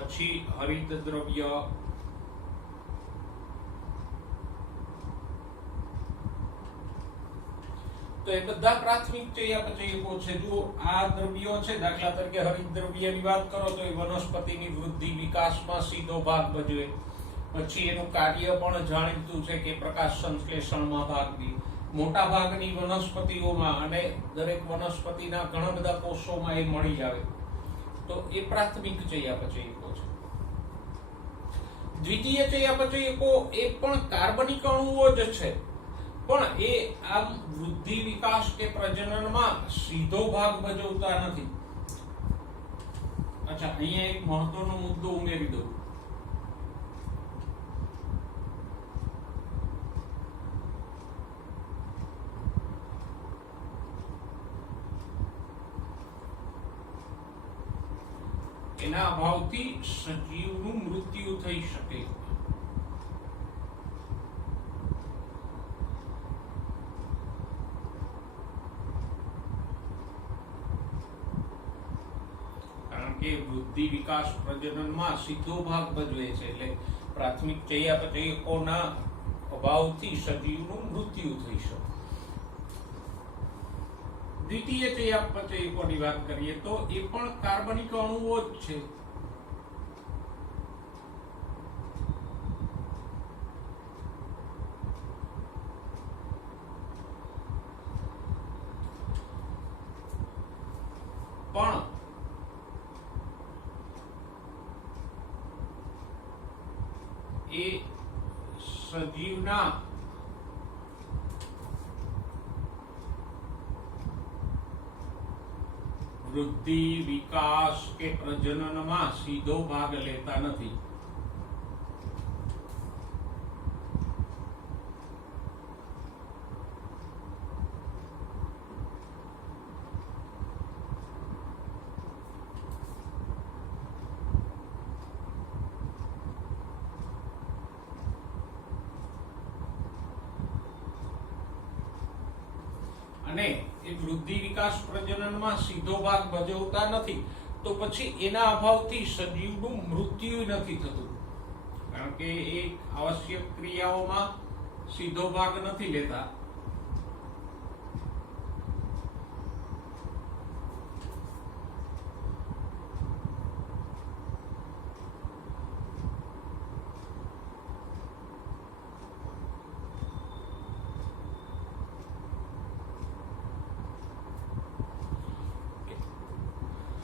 પછી હરિત દ્રવ્ય, તો એ બધા પ્રાથમિક ચયાપચયકો છે. જો આ દ્રવ્યો છે, દાખલા તરીકે હરિત દ્રવ્યની વાત કરો તો એ વનસ્પતિની વૃદ્ધિ વિકાસમાં સીધો ભાગ ભજવે. પછી એનું કાર્ય પણ જાણીતું છે કે પ્રકાશ સંશ્લેષણમાં ભાગ લે. મોટા ભાગની વનસ્પતિઓમાં અને દરેક વનસ્પતિના ઘણા બધા કોષોમાં એ મળી આવે. તો એ પ્રાથમિક ચયાપચયકો છે. દ્વિતીય ચયાપચયકો એ પણ કાર્બનિક અણુઓ જ છે, પણ એ આમ વૃદ્ધિ વિકાસ કે પ્રજનનમાં સીધો ભાગ ભજવતા નથી. અચ્છા, અહીંયા એક મહત્વનો મુદ્દો ઉમેરી દઉં. એના અભાવથી સજીવનું મૃત્યુ થઈ શકે. કારણ કે વૃદ્ધિ વિકાસ પ્રજનનમાં સીધો ભાગ ભજવે છે, એટલે પ્રાથમિક ચયાપચયકોના અભાવથી સજીવનું મૃત્યુ થઈ શકે. દ્વિતીય ચયાપચયકોની વાત કરીએ તો એ પણ કાર્બનિક અણુઓ જ છે. પણ એ સજીવના વૃદ્ધિ વિકાસ કે પ્રજનનમાં સીધો ભાગ લેતા નથી. અને એ વૃદ્ધિ વિકાસ પ્રજનનમાં સીધો ભાગ ભજવતા નથી, તો પછી એના અભાવથી સજીવનું મૃત્યુ નથી થતું. કારણ કે એ આવશ્યક ક્રિયાઓમાં સીધો ભાગ નથી લેતા.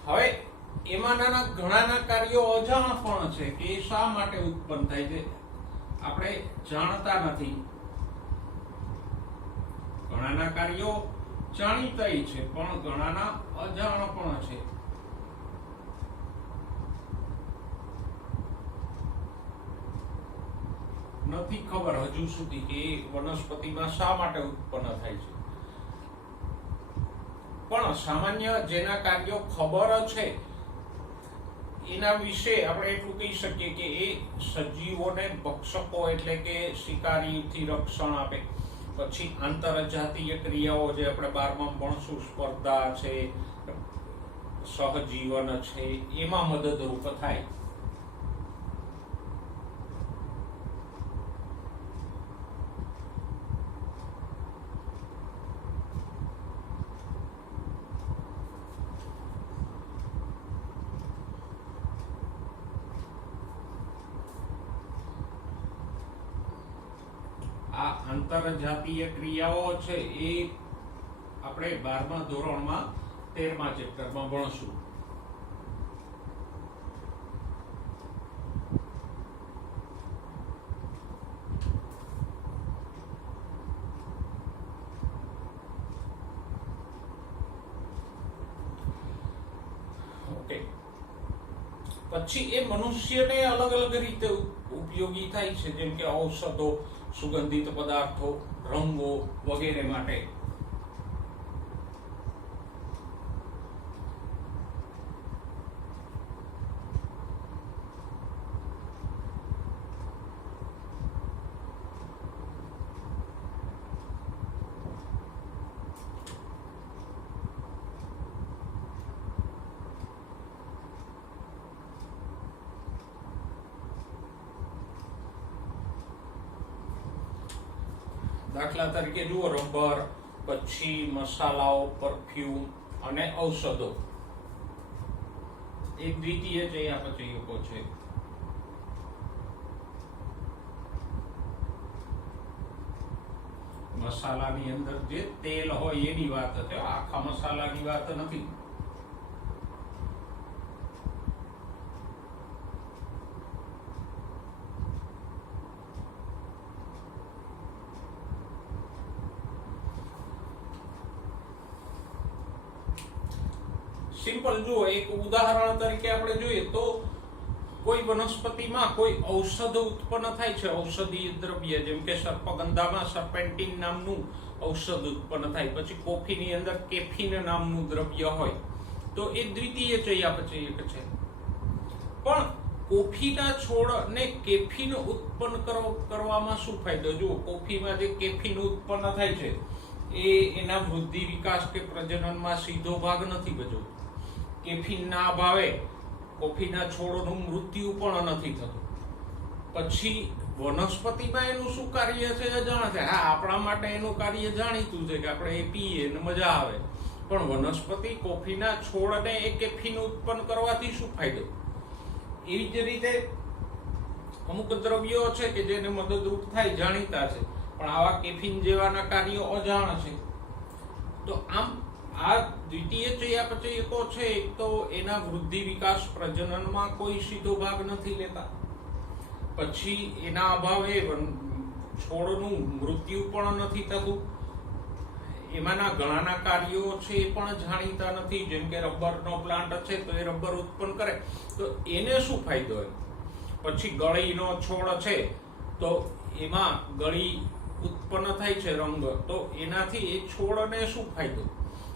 હવે એમાંના ઘણાના કાર્યો અજાણ પણ છે કે એ શા માટે ઉત્પન્ન થાય છે, આપણે જાણતા નથી. ઘણાના કાર્યો જાણીતા છે, પણ ઘણાના અજાણ પણ છે. નથી ખબર હજુ સુધી કે વનસ્પતિમાં શા માટે ઉત્પન્ન થાય છે. પણ સામાન્ય જેના કાર્યો ખબર છે એના વિશે આપણે એટલું કહી શકીએ કે એ સજીવોને ભક્ષકો એટલે કે શિકારીથી રક્ષણ આપે. પછી આંતરજાતીય ક્રિયાઓ જે આપણે 12માં ભણશું, સ્પર્ધા છે, સહજીવન છે, એમાં મદદરૂપ થાય. આ આંતરજાતીય ક્રિયાઓ છે એ આપણે 12મા ધોરણમાં 13મા ચેપ્ટરમાં ભણશું. ઓકે, પછી એ મનુષ્યને અલગ અલગ રીતે ઉપયોગી થાય છે, જેમ કે ઔષધો, સુગંધિત પદાર્થો, રંગો વગેરે માટે. દાખલા તરીકે જુઓ, રબર, પછી મસાલાઓ, પરફ્યુમ અને ઔષધો એ દ્વિતીય ચયાપચયકો છે. મસાલાની અંદર જે તેલ હોય એની વાત છે, આખા મસાલાની વાત નથી. સિમ્પલ જુઓ, એક ઉદાહરણ તરીકે આપણે જોઈએ તો કોઈ વનસ્પતિમાં કોઈ ઔષધ ઉત્પન્ન થાય છે, ઔષધીય દ્રવ્ય, જેમ કે સર્પગંધામાં સર્પેન્ટિન નામનું ઔષધ ઉત્પન્ન થાય, પછી કોફીની અંદર કેફીન નામનું દ્રવ્ય હોય, તો એ દ્વિતીય ચયાપચયક છે. પણ કોફીના છોડને કેફીન ઉત્પન્ન કરવામાં શું ફાયદો? જુઓ, કોફીમાં જે કેફીન ઉત્પન્ન થાય છે એ એના વૃદ્ધિ, વિકાસ કે પ્રજનનમાં સીધો ભાગ નથી ભજવતો. કેફીનના અભાવે કોફીના છોડનું મૃત્યુ પણ નથી થતું. પછી વનસ્પતિમાં એનું શું કાર્ય છે અજાણ છે. હા, આપણા માટે એનું કાર્ય જાણીતું છે કે આપણે એ પીએ ને મજા આવે, પણ વનસ્પતિ કોફીના છોડને એ કેફીન ઉત્પન્ન કરવાથી શું ફાયદો? એવી જ રીતે અમુક દ્રવ્યો છે કે જેને મદદરૂપ થાય, જાણીતા છે, પણ આવા કેફીન જેવાના કાર્યો અજાણ છે. તો આમ આ દ્વિતીય ચયાપચયકો છે, એક તો એના વૃદ્ધિ, વિકાસ, પ્રજનનમાં કોઈ સીધો ભાગ નથી લેતા. પછી એના અભાવે છોડનું મૃત્યુ પણ નથી થતું. એમાંના ઘણાના કાર્યો છે એ પણ જાણીતા નથી. જેમ કે રબરનો પ્લાન્ટ છે તો એ રબર ઉત્પન્ન કરે, તો એને શું ફાયદો? પછી ગળીનો છોડ છે તો એમાં ગળી ઉત્પન્ન થાય છે, રંગ, તો એનાથી એ છોડને શું ફાયદો?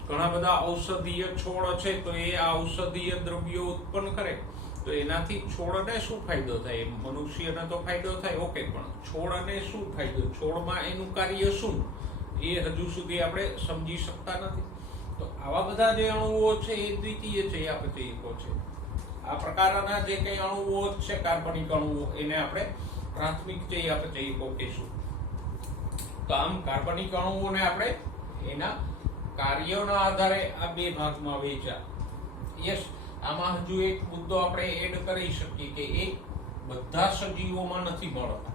ઘણા બધા ઔષધીય છોડ છે તો એ ઔષધીય દ્રવ્યો ઉત્પન્ન કરે, તો એનાથી છોડને શું ફાયદો થાય? મનુષ્યને તો ફાયદો થાય, ઓકે, પણ છોડને શું ફાયદો? છોડમાં એનું કાર્ય શું એ હજુ સુધી આપણે સમજી શકતા નથી. તો આવા બધા જે અણુઓ છે એ દ્વિતીય ચયાપચયકો છે. આ પ્રકારના જે કઈ અણુઓ છે, કાર્બનિક અણુઓ, એને આપણે પ્રાથમિક ચયાપચયકો કહીશું. તો આમ કાર્બનિક અણુઓને આપણે એના કાર્યોના આધારે આ બે ભાગમાં વહેંચ્યા. યસ, આમાં હજુ એક મુદ્દો આપણે એડ કરી શકીએ કે એ બધા સજીવોમાં નથી મળતા.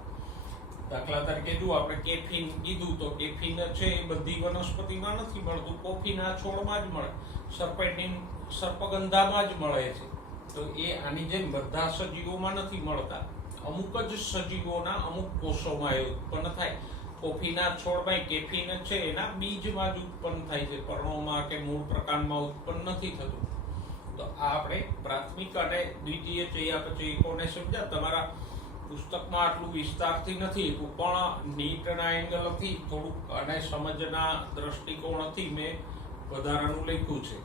દાખલા તરીકે જો આપણે કેફીન કીધું, તો કેફીન છે એ બધી વનસ્પતિમાં નથી મળતું, કોફીના છોડમાં જ મળે, સર્પેન્ટિન સર્પગંધામાં જ મળે છે. તો એ આની જેમ બધા સજીવોમાં નથી મળતા. અમુક જ સજીવોના અમુક કોષોમાં એ ઉત્પન્ન થાય. કોફીના છોડમાં કેફીન છે એના બીજમાં જ ઉત્પન્ન થાય છે, પર્ણોમાં કે મૂળ પ્રકાંડમાં ઉત્પન્ન નથી થતું. તો આ આપણે પ્રાથમિક અને દ્વિતીય ચયાપચયકોને સમજ્યા. તમારા પુસ્તકમાં આટલું વિસ્તારથી નથી, પણ નીટના એંગલથી થોડુંક અને સમજના દ્રષ્ટિકોણથી મેં વધારાનું લખ્યું છે.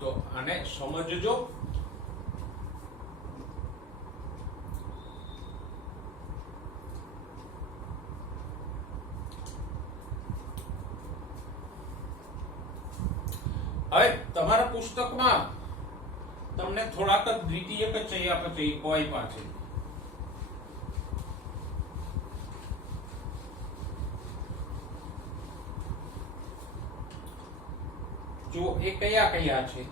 તો આને સમજજો. હવે તમારા પુસ્તકમાં તમને થોડાક દ્વિતીય ચયાપચયકો આપ્યા છે. જો એ કયા કયા છે,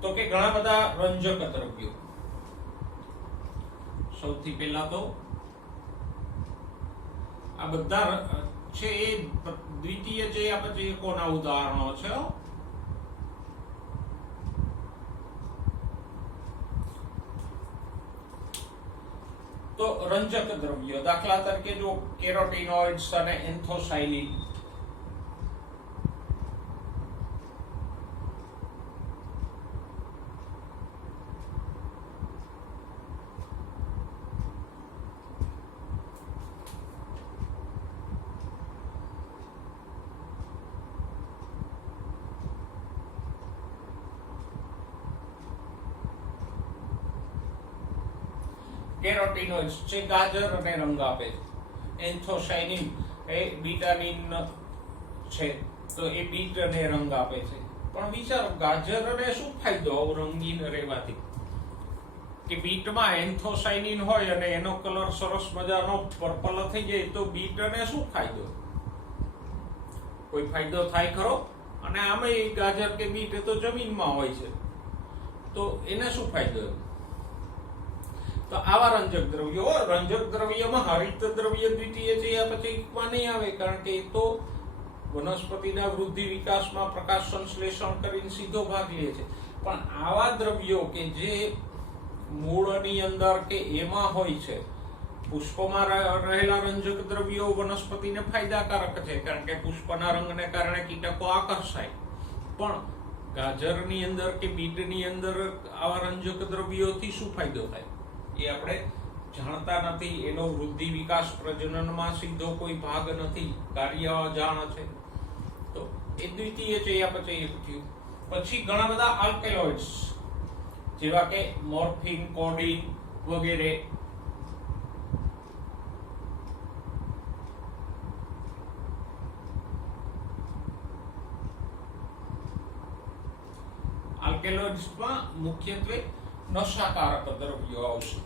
તો કે ઘણા બધા રંજક દ્રવ્યો. સૌથી પહેલા તો આ બધા છે એ દ્વિતીય ચયાપચયકોના ઉદાહરણો છે. તો રંજક દ્રવ્યો, દાખલા તરીકે જો કેરોટીનોઇડ્સ અને એન્થોસાયનિન. કેરોટીનોઇડ્સ છે ગાજર અને રંગ આપે છે. એન્થોસાયનિન એ બીટાનિન છે, તો એ બીટ અને રંગ આપે છે. પણ વિચારો, ગાજરને શું ફાયદો રંગીન રહેવાથી? કે બીટમાં એન્થોસાયનિન હોય અને એનો કલર સરસ મજાનો પર્પલ થઈ જાય, તો બીટને શું ફાયદો? કોઈ ફાયદો થાય ખરો? અને આમેય ગાજર કે બીટ એ તો જમીનમાં હોય છે, તો એને શું ફાયદો? તો આવા રંજક દ્રવ્યમાં હરિત દ્રવ્ય દ્વિતીય ચેયા પછી નહીં આવે, કારણ કે એ તો વનસ્પતિના વૃદ્ધિ વિકાસમાં પ્રકાશ સંશ્લેષણ કરીને સીધો ભાગ લે છે. પણ આવા દ્રવ્યો કે જે મૂળની અંદર કે એમાં હોય છે, પુષ્પમાં રહેલા રંજક દ્રવ્યો વનસ્પતિને ફાયદાકારક છે, કારણ કે પુષ્પના રંગને કારણે કીટકો આકર્ષાય. પણ ગાજરની અંદર કે બીટની અંદર આવા રંજક દ્રવ્યોથી શું ફાયદો થાય એ આપણે જાણતા નથી. એનો વૃદ્ધિ વિકાસ પ્રજનનમાં સીધો કોઈ ભાગ નથી, કાર્ય અજાણ છે. તો એ દ્વિતીય ચેયા પછી થયું. પછી ઘણા બધા આલ્કેલોઇડ્સ જેવા કે મોર્ફિન, કોડીન વગેરે આલ્કેલોઇડ્સમાં મુખ્યત્વે નશાકારક દ્રવ્યો આવશે.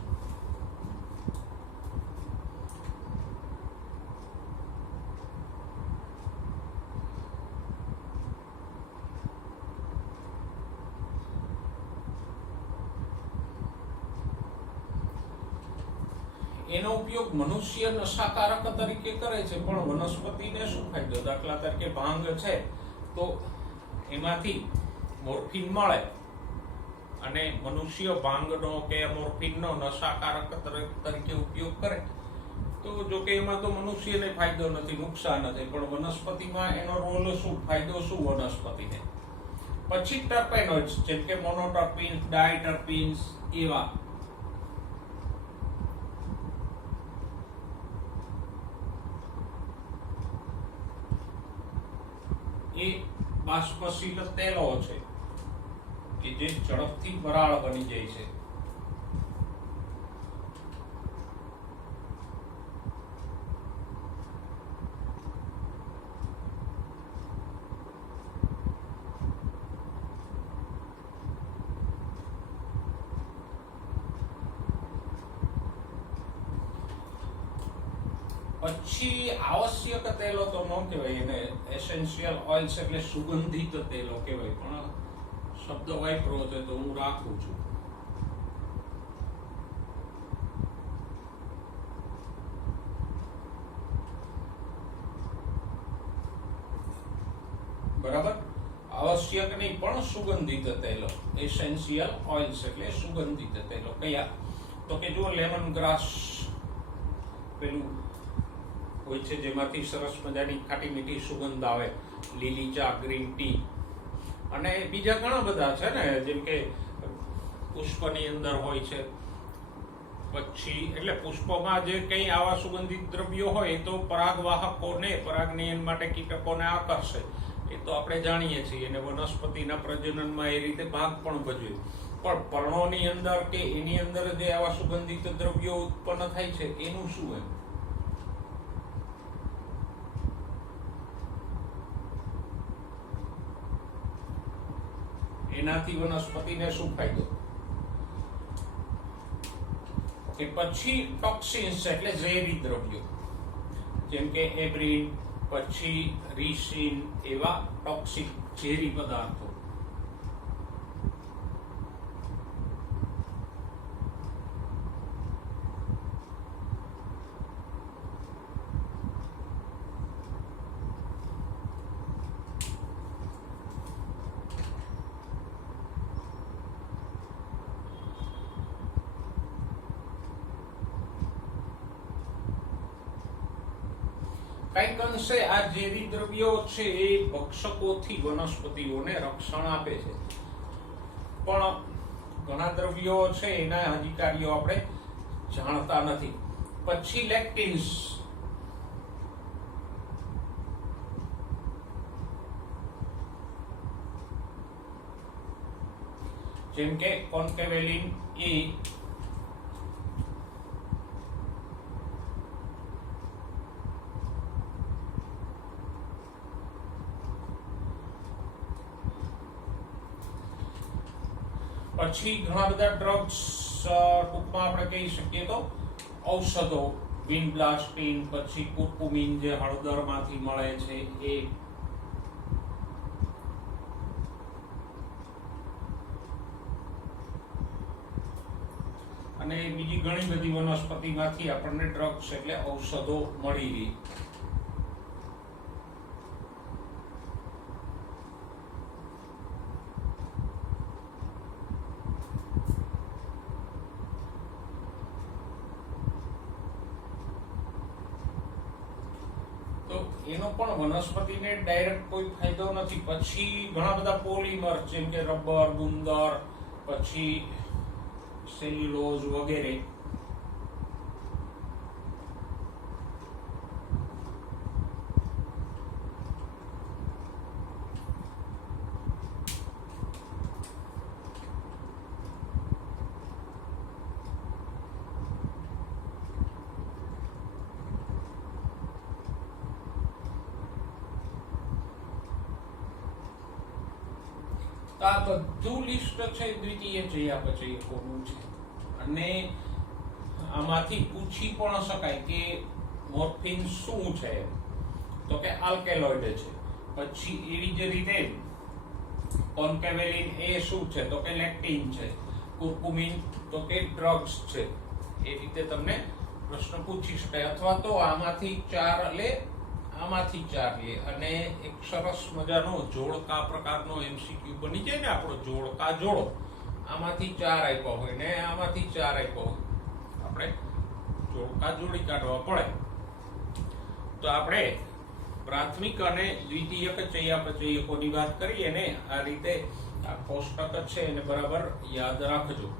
એનો ઉપયોગ મનુષ્ય નશાકારક તરીકે કરે છે, પણ વનસ્પતિને શું ફાયદો? દાખલા તરીકે ભાંગ છે તો એમાંથી મોર્ફિન મળે, અને મનુષ્ય ભાંગનો કે મોર્ફિનનો નશાકારક તરીકે ઉપયોગ કરે તો જો કે એમાં તો મનુષ્યને ફાયદો નથી, નુકસાન નથી, પણ વનસ્પતિમાં એનો રોલ શું, ફાયદો શું વનસ્પતિને? પછી ટર્પેનોઇડ્સ જેમ કે મોનોટર્પિન્સ, ડાયટર્પિન્સ એવા એ બાષ્પશીલ તેલો છે કે જે ઝડપથી વરાળ બની જાય છે. પછી આવશ્યક તેલો તો ન કહેવાય, એને એસેન્શિયલ ઓઇલ્સ એટલે સુગંધિત તેલો કહેવાય, પણ શબ્દ વાપરો છે તો હું રાખું છું. બરાબર, આવશ્યક નહીં પણ સુગંધિત તેલો, એસેન્શિયલ ઓઇલ્સ એટલે સુગંધિત તેલો. કયા? તો કે જો લેમન ગ્રાસ પેલું હોય છે જેમાંથી સરસ મજાની ખાટી મીઠી સુગંધ આવે, લીલી ચા, ગ્રીન ટી, અને બીજા ઘણા બધા છે ને, જેમ કે પુષ્પની અંદર હોય છે. પછી એટલે પુષ્પમાં જે કંઈ આવા સુગંધિત દ્રવ્યો હોય એ તો પરાગવાહકોને, પરાગનયન માટે કીટકોને આકર્ષે, એ તો આપણે જાણીએ છીએ, અને વનસ્પતિના પ્રજનનમાં એ રીતે ભાગ પણ ભજવે. પણ પર્ણોની અંદર કે એની અંદર જે આવા સુગંધિત દ્રવ્યો ઉત્પન્ન થાય છે એનું શું? એનાથી વનસ્પતિને શું ફાયદો? કે પછી ટોક્સિન્સ એટલે ઝેરી દ્રવ્યો, જેમ કે એબ્રિન, પછી રીસિન, એવા ટોક્સિક ઝેરી પદાર્થો. કઈક અંશે આ ઝેરી દ્રવ્યો છે એ ભક્ષકોથી વનસ્પતિઓને રક્ષણ આપે છે, પણ ઘણા દ્રવ્યો છે એના અધિકારીઓ આપણે જાણતા નથી. પછી લેક્ટિન્સ, જેમ કે કોન્કેવેલિન એ, પછી ઘણા બધા ડ્રગ્સ, ટૂંકમાં આપણે કહી શકીએ તો ઔષધો, વિનબ્લાસ્ટીન, પછી કુર્કુમિન જે હળદરમાંથી મળે છે એ, અને બીજી ઘણી બધી વનસ્પતિમાંથી આપણને ડ્રગ્સ એટલે ઔષધો મળી રહી. તો એનો પણ વનસ્પતિને ડાયરેક્ટ કોઈ ફાયદો નથી. પછી ઘણા બધા પોલિમર જેમ કે રબર, ગુંદર, પછી સેલ્યુલોઝ વગેરે આ બધું લિસ્ટ છે દ્વિતીય ચયાપચયકોનું છે. અને આમાંથી પૂછી પણ શકાય કે મોર્ફિન શું છે, તો કે આલ્કેલોઇડ છે. પછી એવી જ રીતે કોન્કેવેલિન એ શું છે, તો કે લેક્ટિન છે. કુર્કુમિન તો કે ડ્રગ્સ છે. એ રીતે તમને પ્રશ્ન પૂછી શકાય. અથવા તો આમાંથી 4 લે, આમાંથી 4 લે, અને એક સરસ મજાનો જોડકા પ્રકારનો MCQ બની જાય ને, આપણો જોડકા જોડો. આમાંથી 4 આપ્યા હોય ને આમાંથી 4 આપ્યા હોય, આપણે જોડકા જોડી કાઢવા પડે. તો આપણે પ્રાથમિક અને દ્વિતીયક ચયાપચયકોની વાત કરીએ ને, આ રીતે આ કોષ્ટક છે એને બરાબર યાદ રાખજો.